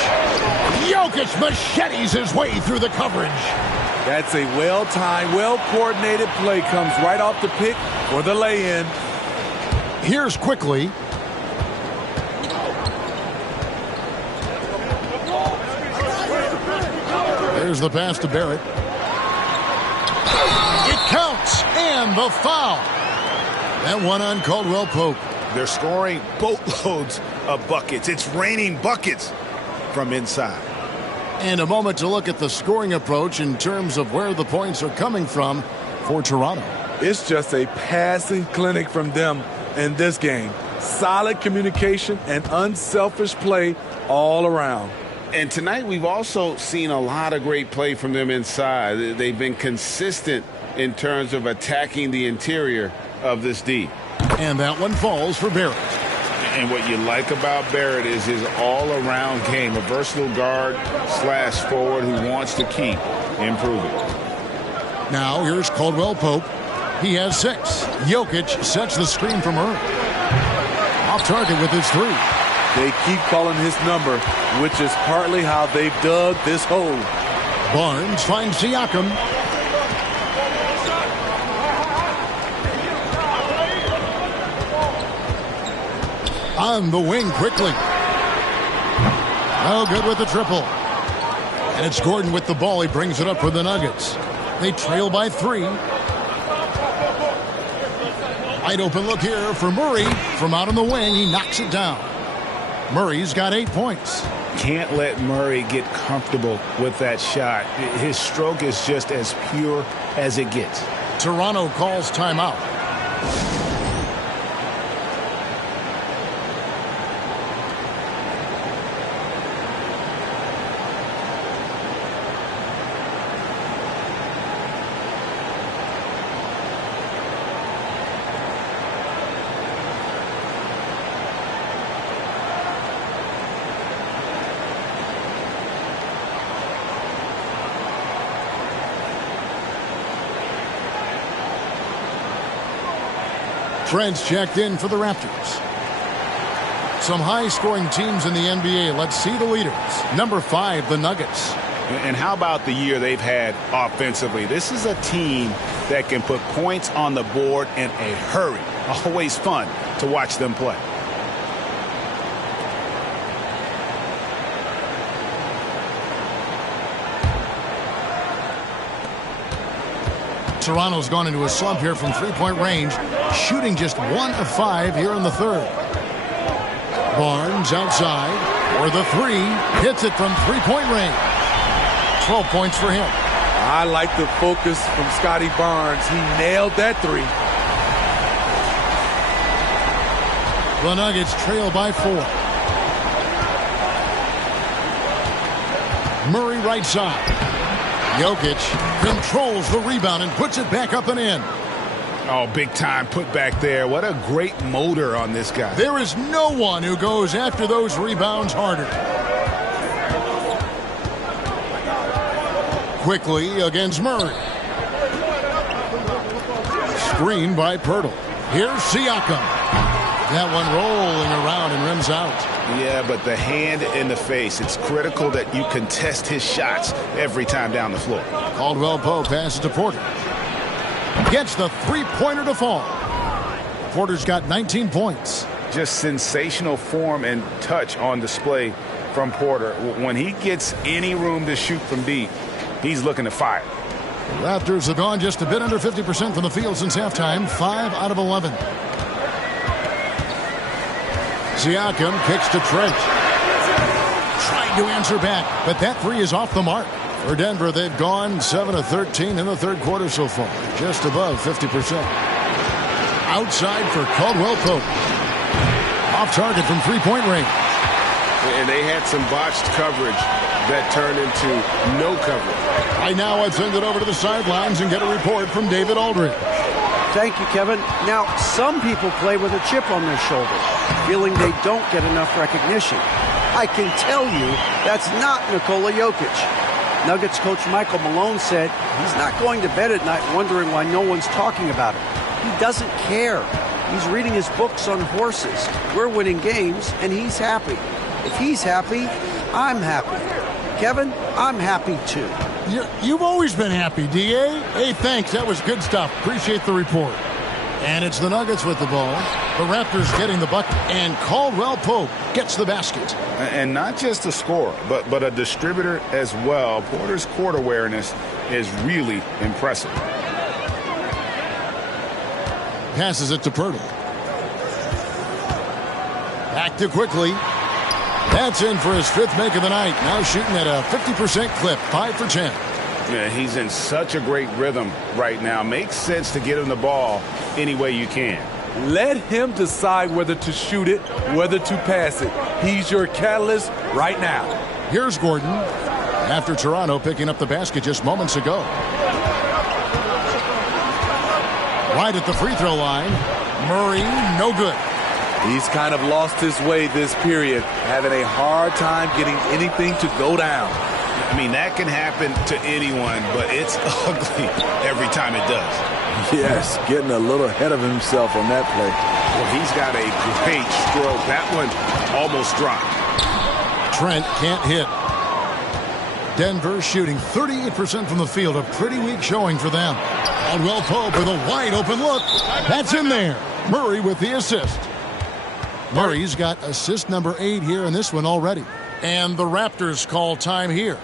Jokic machetes his way through the coverage. That's a well-timed, well-coordinated play. Comes right off the pick for the lay-in. Here's quickly. There's the pass to Barrett. It counts, and the foul. That one on Caldwell Pope. They're scoring boatloads of buckets. It's raining buckets from inside. And a moment to look at the scoring approach in terms of where the points are coming from for Toronto. It's just a passing clinic from them in this game. Solid communication and unselfish play all around. And tonight we've also seen a lot of great play from them inside. They've been consistent in terms of attacking the interior of this D. And that one falls for Barrett. And what you like about Barrett is his all-around game, a versatile guard / forward who wants to keep improving. Now here's Caldwell Pope. He has 6. Jokic sets the screen for Murray. Off target with his 3. They keep calling his number, which is partly how they've dug this hole. Barnes finds Siakam. On the wing quickly. No good with the triple. And it's Gordon with the ball. He brings it up for the Nuggets. They trail by 3. Wide open look here for Murray. From out on the wing, he knocks it down. Murray's got 8 points. Can't let Murray get comfortable with that shot. His stroke is just as pure as it gets. Toronto calls timeout. Trent's checked in for the Raptors. Some high-scoring teams in the NBA. Let's see the leaders. Number 5, the Nuggets. And how about the year they've had offensively? This is a team that can put points on the board in a hurry. Always fun to watch them play. Toronto's gone into a slump here from three-point range, shooting just 1 of 5 here in the third. Barnes outside for the 3, hits it from three-point range. 12 points for him. I like the focus from Scotty Barnes. He nailed that 3. The Nuggets trail by 4. Murray right side. Jokic controls the rebound and puts it back up and in. Oh, big time put back there. What a great motor on this guy. There is no one who goes after those rebounds harder. Quickly against Murray. Screen by Pirtle. Here's Siakam. That one rolling around and rims out. Yeah, but the hand in the face. It's critical that you contest his shots every time down the floor. Caldwell Pope passes to Porter. Gets the three-pointer to fall. Porter's got 19 points. Just sensational form and touch on display from Porter. When he gets any room to shoot from deep, he's looking to fire. The Raptors have gone just a bit under 50% from the field since halftime. 5 out of 11. Siakam kicks to Trent. Trying to answer back, but that 3 is off the mark. For Denver, they've gone 7 of 13 in the third quarter so far. Just above 50%. Outside for Caldwell Pope. Off target from three-point range. And they had some botched coverage that turned into no coverage. Right now, I'd send it over to the sidelines and get a report from David Aldridge. Thank you, Kevin. Now, some people play with a chip on their shoulder, feeling they don't get enough recognition. I can tell you that's not Nikola Jokic. Nuggets coach Michael Malone said he's not going to bed at night wondering why no one's talking about him. He doesn't care. He's reading his books on horses. We're winning games, and he's happy. If he's happy, I'm happy. Kevin, I'm happy too. You've always been happy, D.A. Hey, thanks. That was good stuff. Appreciate the report. And it's the Nuggets with the ball. The Raptors getting the bucket. And Caldwell Pope gets the basket. And not just a scorer, but a distributor as well. Porter's court awareness is really impressive. Passes it to Pirtle. Back to Quickly. That's in for his 5th make of the night. Now shooting at a 50% clip, 5 for 10. Yeah, he's in such a great rhythm right now. Makes sense to get him the ball any way you can. Let him decide whether to shoot it, whether to pass it. He's your catalyst right now. Here's Gordon after Toronto picking up the basket just moments ago. Right at the free throw line. Murray, no good. He's kind of lost his way this period, having a hard time getting anything to go down. I mean, that can happen to anyone, but it's ugly every time it does. Yes, getting a little ahead of himself on that play. Well, he's got a great stroke. That one almost dropped. Trent can't hit. Denver shooting 38% from the field. A pretty weak showing for them. Caldwell Pope with a wide open look. That's in there. Murray with the assist. Murray's got assist number 8 here in this one already. And the Raptors call time here.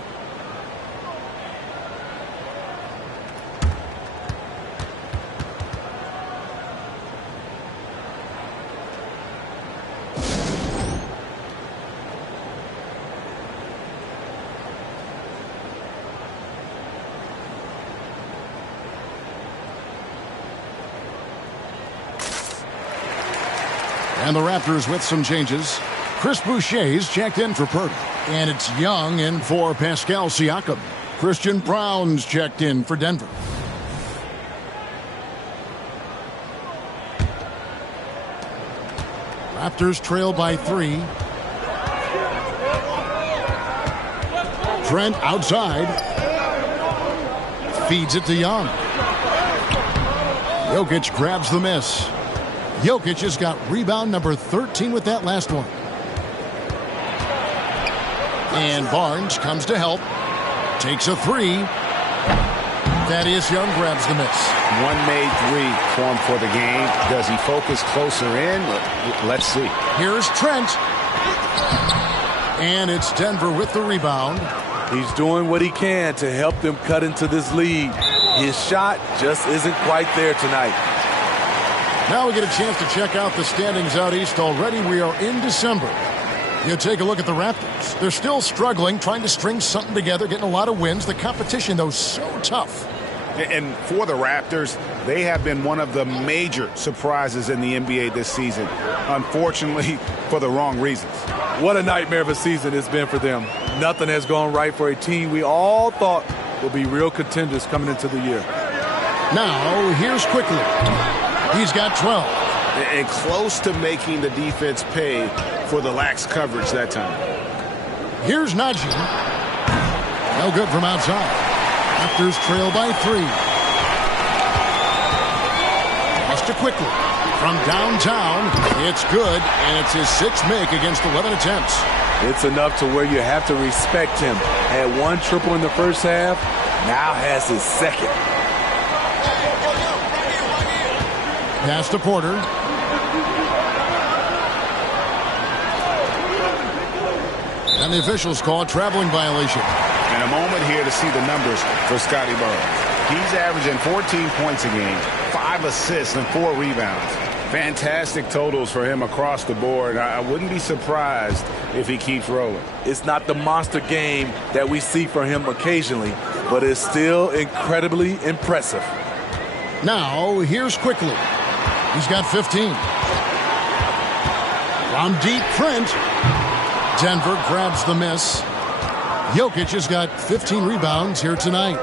And the Raptors with some changes. Chris Boucher's checked in for Purdy. And it's Young in for Pascal Siakam. Christian Brown's checked in for Denver. Raptors trail by 3. Trent outside. Feeds it to Young. Jokic grabs the miss. Jokic has got rebound number 13 with that last one. And Barnes comes to help. Takes a 3. Thaddeus Young grabs the miss. One made 3 for him for the game. Does he focus closer in? Let's see. Here's Trent. And it's Denver with the rebound. He's doing what he can to help them cut into this lead. His shot just isn't quite there tonight. Now we get a chance to check out the standings out east already. We are in December. You take a look at the Raptors. They're still struggling, trying to string something together, getting a lot of wins. The competition, though, so tough. And for the Raptors, they have been one of the major surprises in the NBA this season. Unfortunately, for the wrong reasons. What a nightmare of a season it's been for them. Nothing has gone right for a team we all thought would be real contenders coming into the year. Now, here's Quickly. He's got 12. And close to making the defense pay for the lax coverage that time. Here's Najee. No good from outside. Raptors trail by 3. Pass to Quickly. From downtown, it's good, and it's his 6th make against 11 attempts. It's enough to where you have to respect him. Had 1 triple in the first half, now has his 2nd. Pass to Porter. And the officials call a traveling violation. And a moment here to see the numbers for Scotty Barnes. He's averaging 14 points a game, 5 assists, and 4 rebounds. Fantastic totals for him across the board. I wouldn't be surprised if he keeps rolling. It's not the monster game that we see from him occasionally, but it's still incredibly impressive. Now, here's Quickly. He's got 15. From deep, Trent. Denver grabs the miss. Jokic has got 15 rebounds here tonight.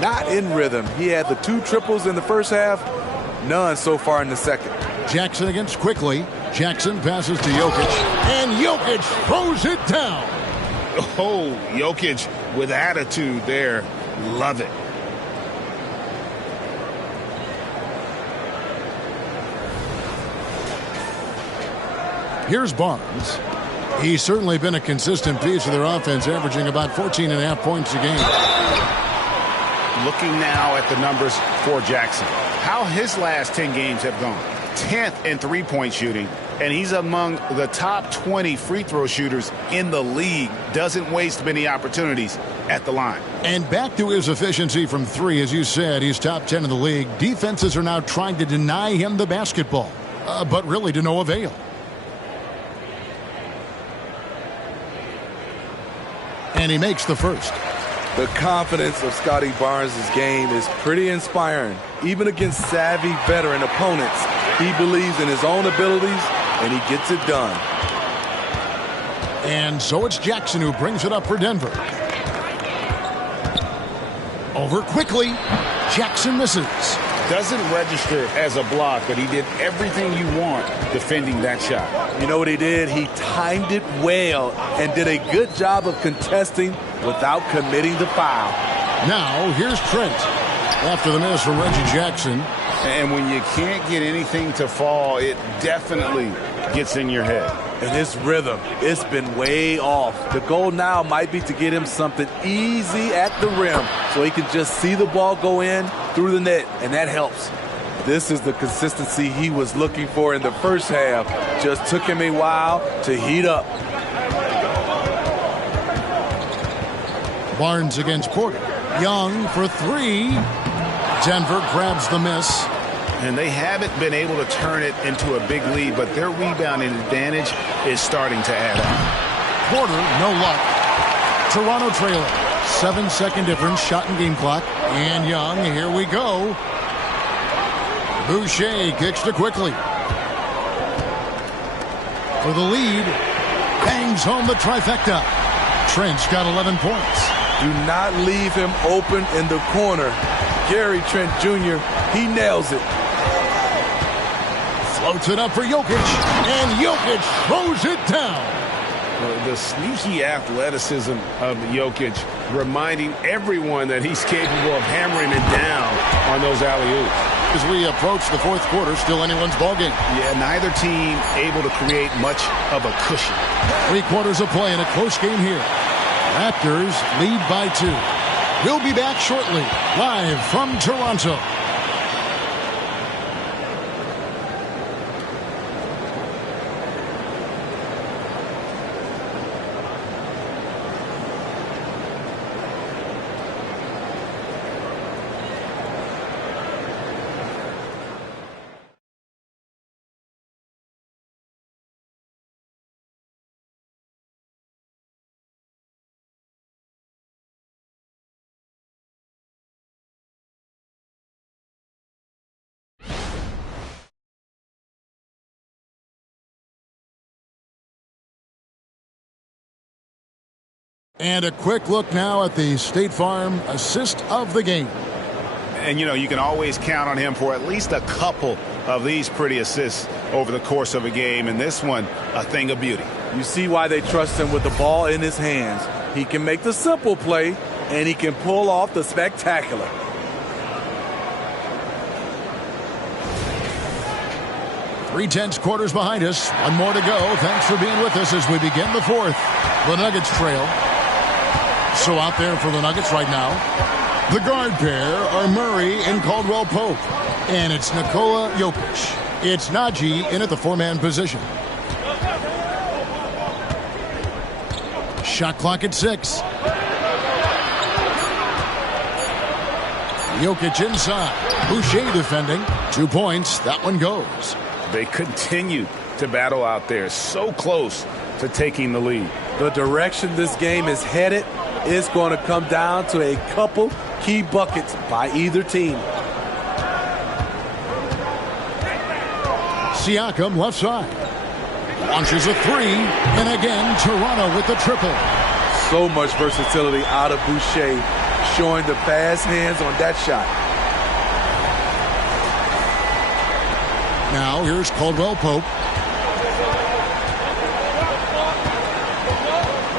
Not in rhythm. He had the 2 triples in the first half, none so far in the second. Jackson against Quickly. Jackson passes to Jokic, and Jokic throws it down. Oh, Jokic with attitude there. Love it. Here's Barnes. He's certainly been a consistent piece of their offense, averaging about 14.5 points a game. Looking now at the numbers for Jackson. How his last 10 games have gone. 10th in three-point shooting, and he's among the top 20 free throw shooters in the league. Doesn't waste many opportunities at the line. And back to his efficiency from three, as you said, he's top 10 in the league. Defenses are now trying to deny him the basketball, but really to no avail. And he makes the first. The confidence of Scotty Barnes' game is pretty inspiring. Even against savvy veteran opponents, he believes in his own abilities, and he gets it done. And so it's Jackson who brings it up for Denver. Over quickly. Jackson misses. Doesn't register as a block, but he did everything you want defending that shot. You know what he did? He timed it well and did a good job of contesting without committing the foul. Now, here's Trent. After the miss from Reggie Jackson. And when you can't get anything to fall, it definitely gets in your head. And his rhythm, it's been way off. The goal now might be to get him something easy at the rim so he can just see the ball go in through the net, and that helps. This is the consistency he was looking for in the first half. Just took him a while to heat up. Barnes against Porter. Young for three. Denver grabs the miss. And they haven't been able to turn it into a big lead, but their rebounding advantage is starting to add up. Porter, no luck. Toronto trailer. 7-second difference, shot and game clock. And Young, here we go. Boucher kicks to quickly. For the lead. Bangs home the trifecta. Trent's got 11 points. Do not leave him open in the corner. Gary Trent Jr., he nails it. Floats it up for Jokic, and Jokic throws it down. The sneaky athleticism of Jokic, reminding everyone that he's capable of hammering it down on those alley-oops. As we approach the fourth quarter, still anyone's ballgame. Yeah, neither team able to create much of a cushion. 3 quarters of play in a close game here. Raptors lead by 2. We'll be back shortly, live from Toronto. And a quick look now at the State Farm assist of the game. And, you know, you can always count on him for at least a couple of these pretty assists over the course of a game. And this one, a thing of beauty. You see why they trust him with the ball in his hands. He can make the simple play, and he can pull off the spectacular. Three-tenths quarters behind us. One more to go. Thanks for being with us as we begin the fourth. The Nuggets trail. So out there for the Nuggets right now, the guard pair are Murray and Caldwell Pope. And it's Nikola Jokic. It's Najee in at the 4-man position. Shot clock at 6. Jokic inside. Boucher defending. 2 points. That one goes. They continue to battle out there. So close to taking the lead. The direction this game is headed is going to come down to a couple key buckets by either team. Siakam left side. Launches a 3. And again, Toronto with the triple. So much versatility out of Boucher, showing the fast hands on that shot. Now here's Caldwell Pope.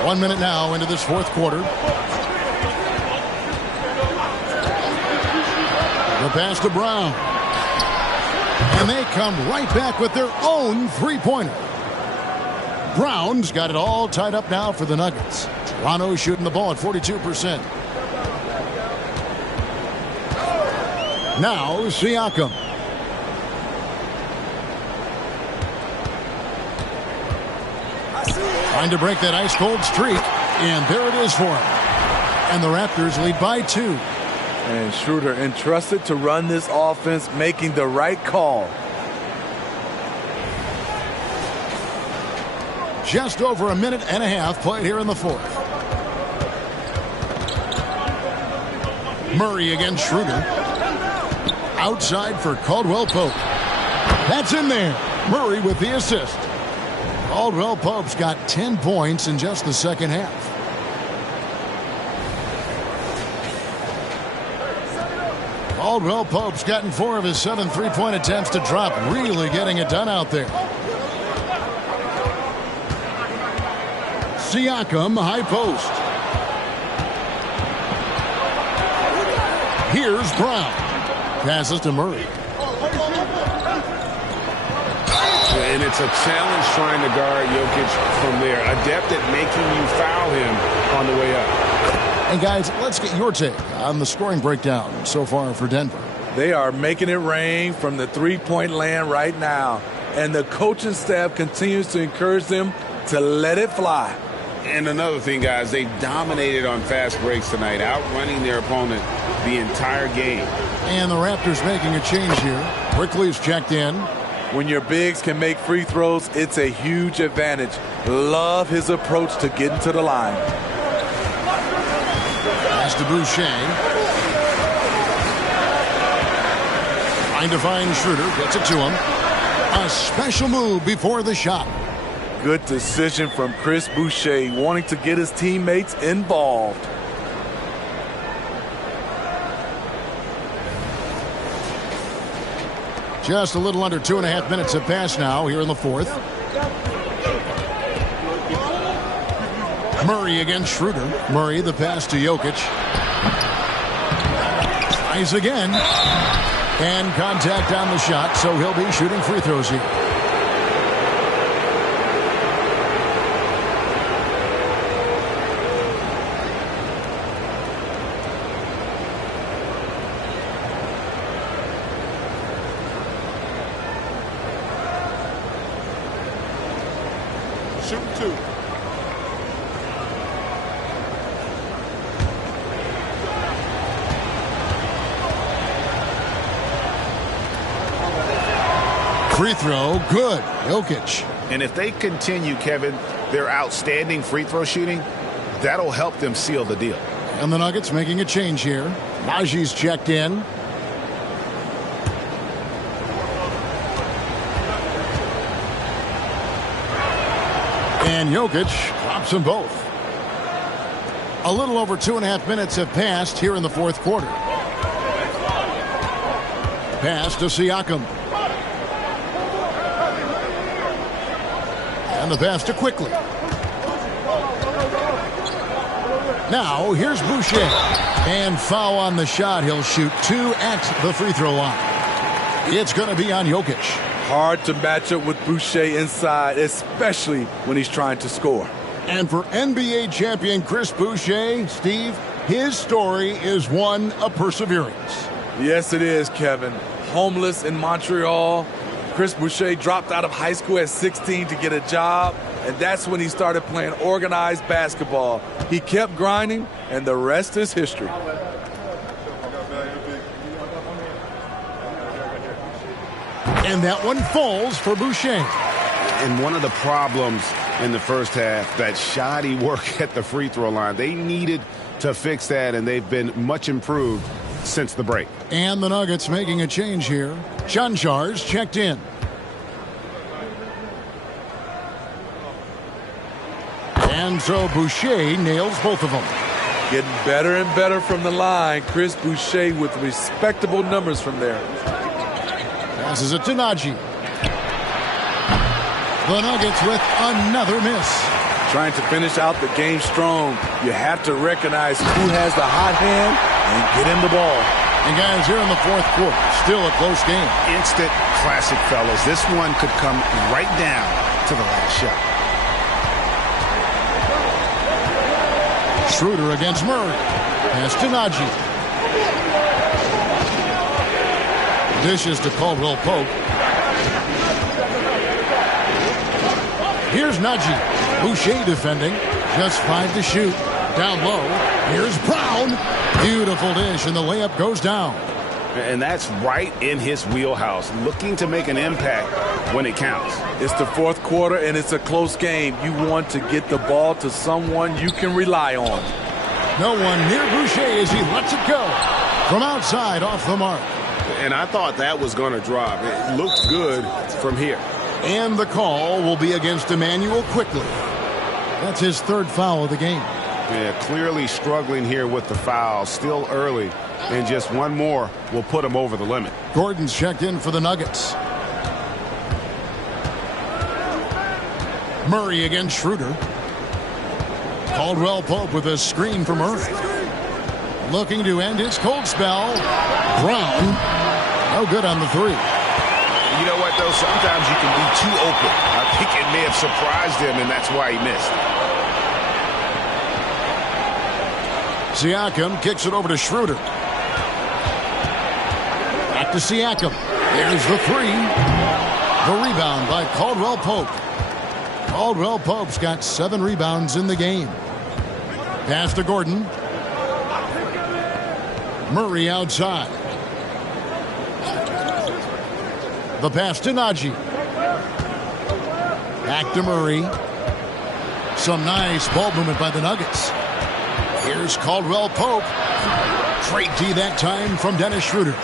1 minute now into this fourth quarter. The pass to Brown. And they come right back with their own three-pointer. Brown's got it all tied up now for the Nuggets. Toronto shooting the ball at 42%. Now Siakam. Trying to break that ice-cold streak, and there it is for him. And the Raptors lead by 2. And Schroeder entrusted to run this offense, making the right call. Just over a minute and a half played here in the fourth. Murray against Schroeder. Outside for Caldwell Pope. That's in there. Murray with the assist. Caldwell Pope's got 10 points in just the second half. Caldwell Pope's gotten 4 of his 7 3-point attempts to drop. Really getting it done out there. Siakam, high post. Here's Brown. Passes to Murray. And it's a challenge trying to guard Jokic from there. Adept at making you foul him on the way up. And guys, let's get your take on the scoring breakdown so far for Denver. They are making it rain from the three-point land right now. And the coaching staff continues to encourage them to let it fly. And another thing, guys, they dominated on fast breaks tonight, outrunning their opponent the entire game. And the Raptors making a change here. Quickly's checked in. When your bigs can make free throws, it's a huge advantage. Love his approach to getting to the line. Pass to Boucher. Trying to find Schroeder. Gets it to him. A special move before the shot. Good decision from Chris Boucher, wanting to get his teammates involved. Just a little under 2.5 minutes have passed now here in the fourth. Murray against Schroeder. Murray, the pass to Jokic. Tries again. And contact on the shot, so he'll be shooting free throws here. Shooting 2. Free throw, good. Jokic. And if they continue, Kevin, their outstanding free throw shooting, that'll help them seal the deal. And the Nuggets making a change here. Najee's checked in. And Jokic drops them both. A little over 2.5 minutes have passed here in the fourth quarter. Pass to Siakam. And the pass to Quickly. Now, here's Boucher. And foul on the shot. He'll shoot 2 at the free throw line. It's going to be on Jokic. Hard to match up with Boucher inside, especially when he's trying to score. And for NBA champion Chris Boucher, Steve, his story is one of perseverance. Yes, it is, Kevin. Homeless in Montreal. Chris Boucher dropped out of high school at 16 to get a job, and that's when he started playing organized basketball. He kept grinding, and the rest is history. And that one falls for Boucher. And one of the problems in the first half, that shoddy work at the free throw line. They needed to fix that, and they've been much improved since the break. And the Nuggets making a change here. Chanchar's checked in. And so Boucher nails both of them. Getting better and better from the line. Chris Boucher with respectable numbers from there. Passes it to Najee. The Nuggets with another miss. Trying to finish out the game strong. You have to recognize who has the hot hand and get him the ball. And guys, here in the fourth quarter, still a close game. Instant classic, fellas. This one could come right down to the last shot. Schroeder against Murray. Pass to Najee. Dishes to Caldwell Pope. Here's Najee. Boucher defending. Just 5 to shoot. Down low. Here's Brown. Beautiful dish, and the layup goes down. And that's right in his wheelhouse, looking to make an impact when it counts. It's the fourth quarter, and it's a close game. You want to get the ball to someone you can rely on. No one near Boucher as he lets it go. From outside, off the mark. And I thought that was going to drop. It looked good from here. And the call will be against Emmanuel Quickly. That's his third foul of the game. Yeah, clearly struggling here with the foul. Still early. And just one more will put him over the limit. Gordon's checked in for the Nuggets. Murray against Schroeder. Caldwell Pope with a screen for Murray. Looking to end his cold spell. Brown. No good on the three. You know what, though? Sometimes you can be too open. I think it may have surprised him, and that's why he missed. Siakam kicks it over to Schroeder. Back to Siakam. There's the three. The rebound by Caldwell Pope. Caldwell Pope's got 7 rebounds in the game. Pass to Gordon. Murray outside. The pass to Najee. Back to Murray. Some nice ball movement by the Nuggets. Here's Caldwell Pope. Straight D that time from Dennis Schroeder.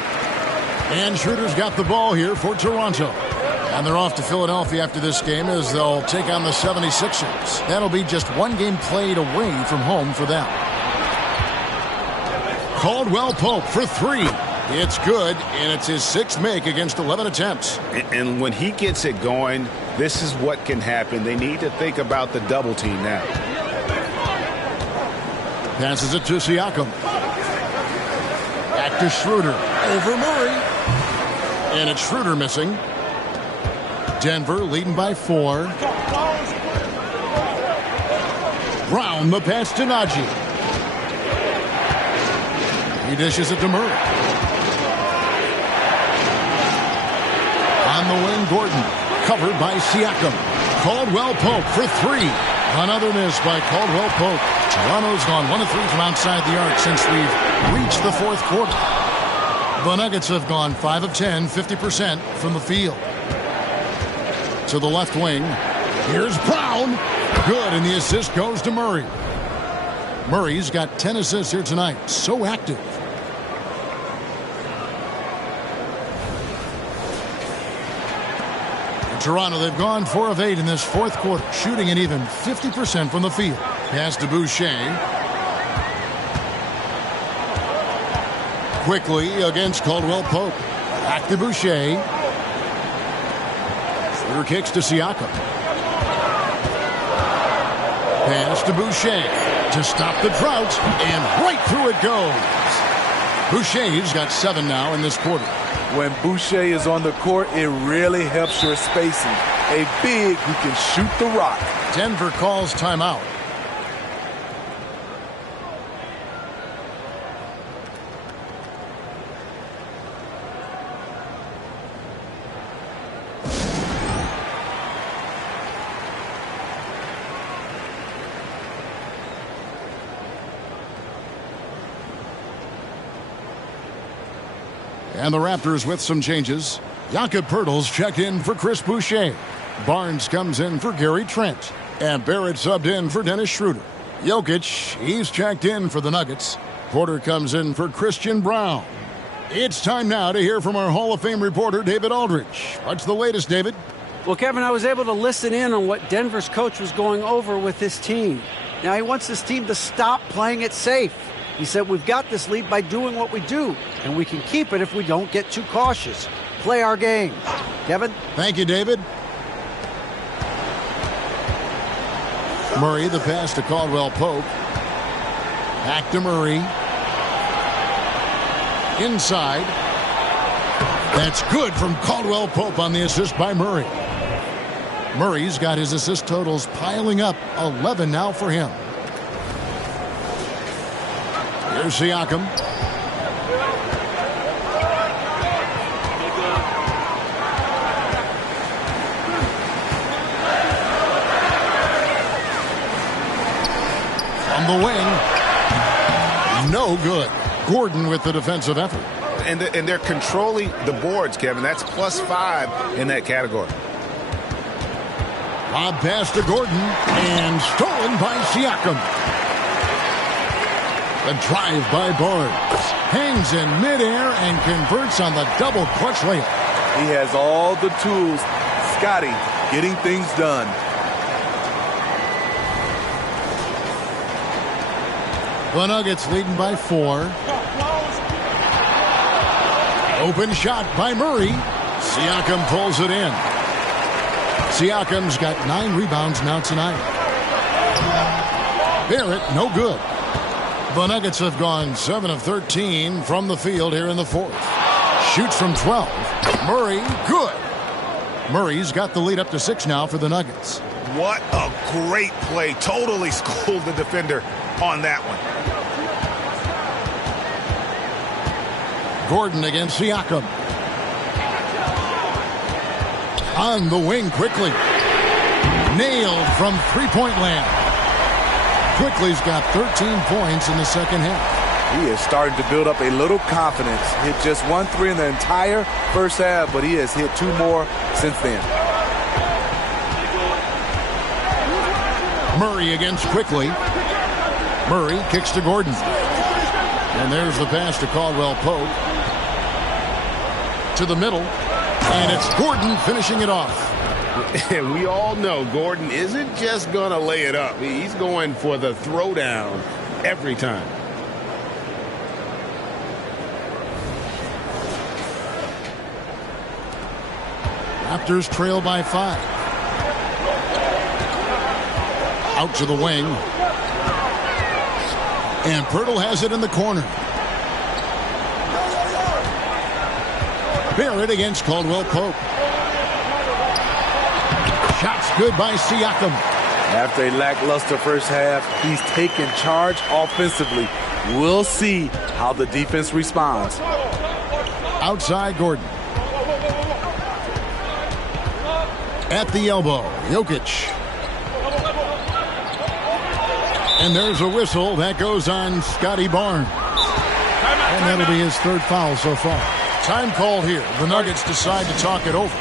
And Schroeder's got the ball here for Toronto. And they're off to Philadelphia after this game as they'll take on the 76ers. That'll be just one game played away from home for them. Caldwell Pope for 3. It's good, and it's his 6th make against 11 attempts. And when he gets it going, this is what can happen. They need to think about the double team now. Passes it to Siakam. Back to Schroeder. Over Murray. And it's Schroeder missing. Denver leading by 4. Brown, the pass to Najee. He dishes it to Murray. On the wing, Gordon. Covered by Siakam. Caldwell Pope for 3. Another miss by Caldwell Pope. Toronto's gone 1 of 3 from outside the arc since we've reached the fourth quarter. The Nuggets have gone 5 of 10, 50% from the field. To the left wing. Here's Brown. Good, and the assist goes to Murray. Murray's got 10 assists here tonight. So active. Toronto, they've gone 4 of 8 in this fourth quarter, shooting an even 50% from the field. Pass to Boucher. Quickly against Caldwell Pope. Back to Boucher. Schroeder kicks to Siakam. Pass to Boucher to stop the drought, and right through it goes. Boucher's got 7 now in this quarter. When Boucher is on the court, it really helps your spacing. A big who can shoot the rock. Denver calls timeout. And the Raptors with some changes. Jakob Poeltl's checked in for Chris Boucher. Barnes comes in for Gary Trent. And Barrett subbed in for Dennis Schroeder. Jokic, he's checked in for the Nuggets. Porter comes in for Christian Brown. It's time now to hear from our Hall of Fame reporter, David Aldridge. What's the latest, David? Well, Kevin, I was able to listen in on what Denver's coach was going over with his team. Now, he wants this team to stop playing it safe. He said, we've got this lead by doing what we do, and we can keep it if we don't get too cautious. Play our game. Kevin? Thank you, David. Murray, the pass to Caldwell Pope. Back to Murray. inside. That's good from Caldwell Pope on the assist by Murray. Murray's got his assist totals piling up, 11 now for him. Here's Siakam. From the wing. No good. Gordon with the defensive effort. And they're controlling the boards, Kevin. That's +5 in that category. Lob pass to Gordon and stolen by Siakam. The drive by Barnes. Hangs in midair and converts on the double clutch layup. He has all the tools. Scotty getting things done. The Nuggets leading by 4. Open shot by Murray. Siakam pulls it in. Siakam's got 9 rebounds now tonight. Barrett, no good. The Nuggets have gone 7 of 13 from the field here in the 4th. Shoots from 12. Murray, good. Murray's got the lead up to 6 now for the Nuggets. What a great play. Totally schooled the defender on that one. Gordon against Siakam. On the wing quickly. Nailed from three-point land. Quickly's got 13 points in the second half. He is starting to build up a little confidence. Hit just 1 3 in the entire first half, but he has hit 2 more since then. Murray against Quickly. Murray kicks to Gordon. And there's the pass to Caldwell Pope. To the middle. And it's Gordon finishing it off. And we all know Gordon isn't just going to lay it up. He's going for the throwdown every time. Raptors trail by 5. Out to the wing. And Pirtle has it in the corner. Barrett against Caldwell Pope. Shots good by Siakam. After a lackluster first half, he's taken charge offensively. We'll see how the defense responds. Outside Gordon. At the elbow, Jokic. And there's a whistle that goes on Scotty Barnes. And that'll be his 3rd foul so far. Time called here. The Nuggets decide to talk it over.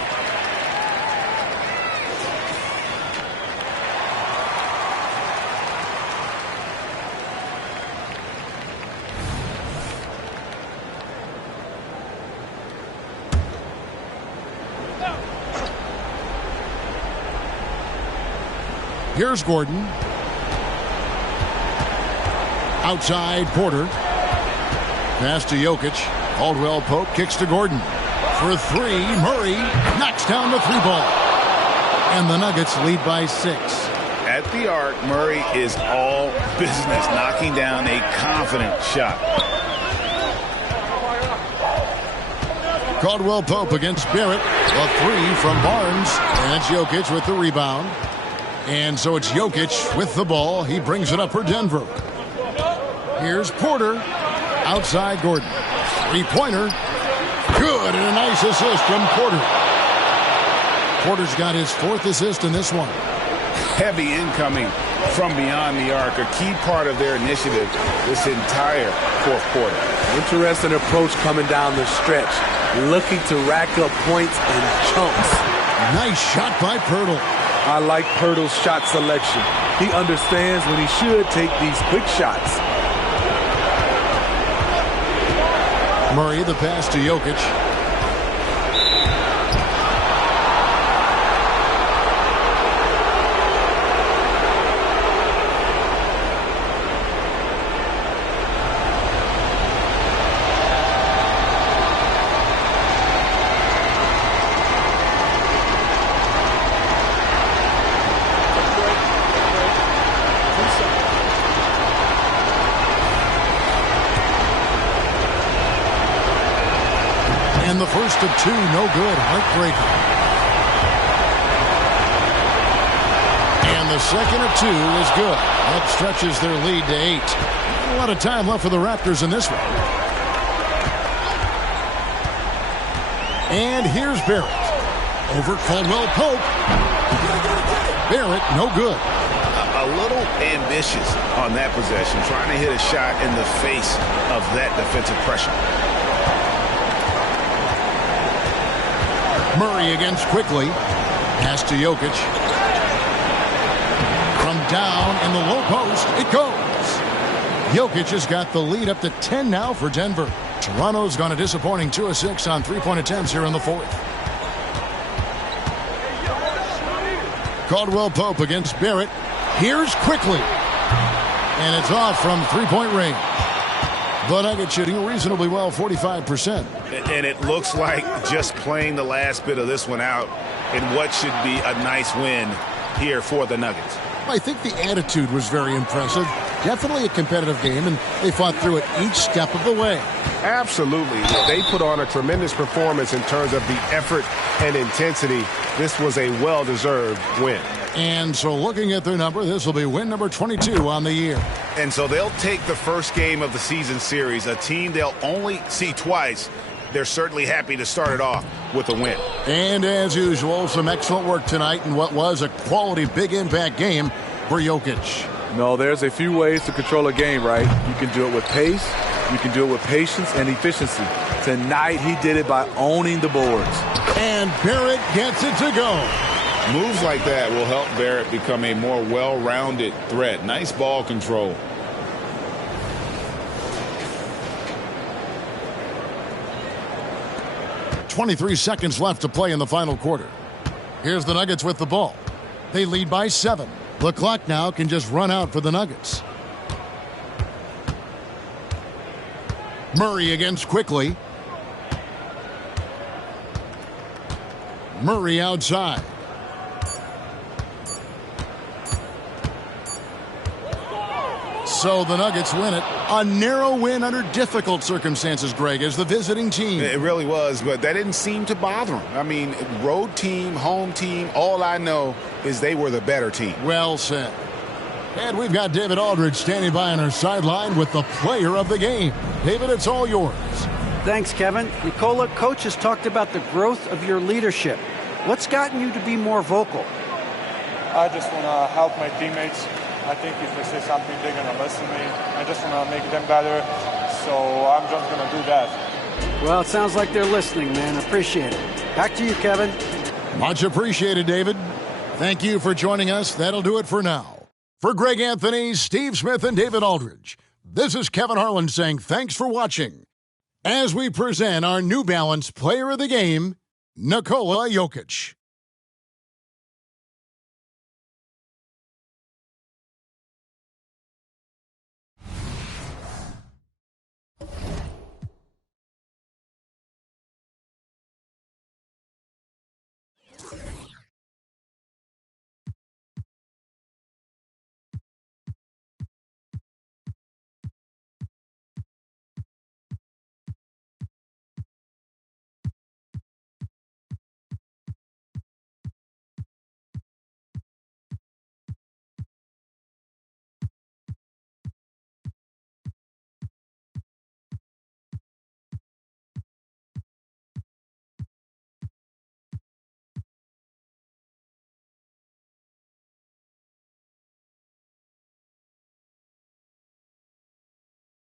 Here's Gordon. Outside Porter. Pass to Jokic. Caldwell Pope kicks to Gordon. For 3, Murray knocks down the 3-ball. And the Nuggets lead by 6. At the arc, Murray is all business, knocking down a confident shot. Caldwell Pope against Barrett. A 3 from Barnes. And it's Jokic with the rebound. And so it's Jokic with the ball. He brings it up for Denver. Here's Porter. Outside Gordon. 3-pointer. Good, and a nice assist from Porter. Porter's got his 4th assist in this one. Heavy incoming from beyond the arc, a key part of their initiative this entire 4th quarter. Interesting approach coming down the stretch, looking to rack up points in chunks. Nice shot by Pirtle. I like Pirtle's shot selection. He understands when he should take these quick shots. Murray, the pass to Jokic. And the first of two, no good. Heartbreaker. And the second of two is good. That stretches their lead to 8. Not a lot of time left for the Raptors in this one. And here's Barrett. Over Caldwell Pope. Barrett, no good. A little ambitious on that possession, trying to hit a shot in the face of that defensive pressure. Murray against quickly. Pass to Jokic. From down in the low post, it goes. Jokic has got the lead up to 10 now for Denver. Toronto's gone a disappointing 2 of 6 on three-point attempts here in the fourth. Caldwell Pope against Barrett. Here's quickly. And it's off from three-point range. The Nuggets shooting reasonably well, 45%. And it looks like just playing the last bit of this one out in what should be a nice win here for the Nuggets. I think the attitude was very impressive. Definitely a competitive game, and they fought through it each step of the way. Absolutely. They put on a tremendous performance in terms of the effort and intensity. This was a well-deserved win. And so looking at their number, this will be win number 22 on the year. And so they'll take the first game of the season series, a team they'll only see twice. They're certainly happy to start it off with a win. And as usual, some excellent work tonight in what was a quality big impact game for Jokic. No, there's a few ways to control a game, right? You can do it with pace, you can do it with patience and efficiency. Tonight, he did it by owning the boards. And Barrett gets it to go. Moves like that will help Barrett become a more well-rounded threat. Nice ball control. .23 seconds left to play in the final quarter. Here's the Nuggets with the ball. They lead by 7. The clock now can just run out for the Nuggets. Murray against quickly. Murray outside. So the Nuggets win it. A narrow win under difficult circumstances, Greg, as the visiting team. It really was, but that didn't seem to bother them. I mean, road team, home team, all I know is they were the better team. Well said. And we've got David Aldridge standing by on our sideline with the player of the game. David, it's all yours. Thanks, Kevin. Nicola, Coach has talked about the growth of your leadership. What's gotten you to be more vocal? I just want to help my teammates. I think if they say something, they're going to listen to me. I just want to make them better, so I'm just going to do that. Well, it sounds like they're listening, man. Appreciate it. Back to you, Kevin. Much appreciated, David. Thank you for joining us. That'll do it for now. For Greg Anthony, Steve Smith, and David Aldridge, this is Kevin Harlan saying thanks for watching as we present our New Balance Player of the Game, Nikola Jokic.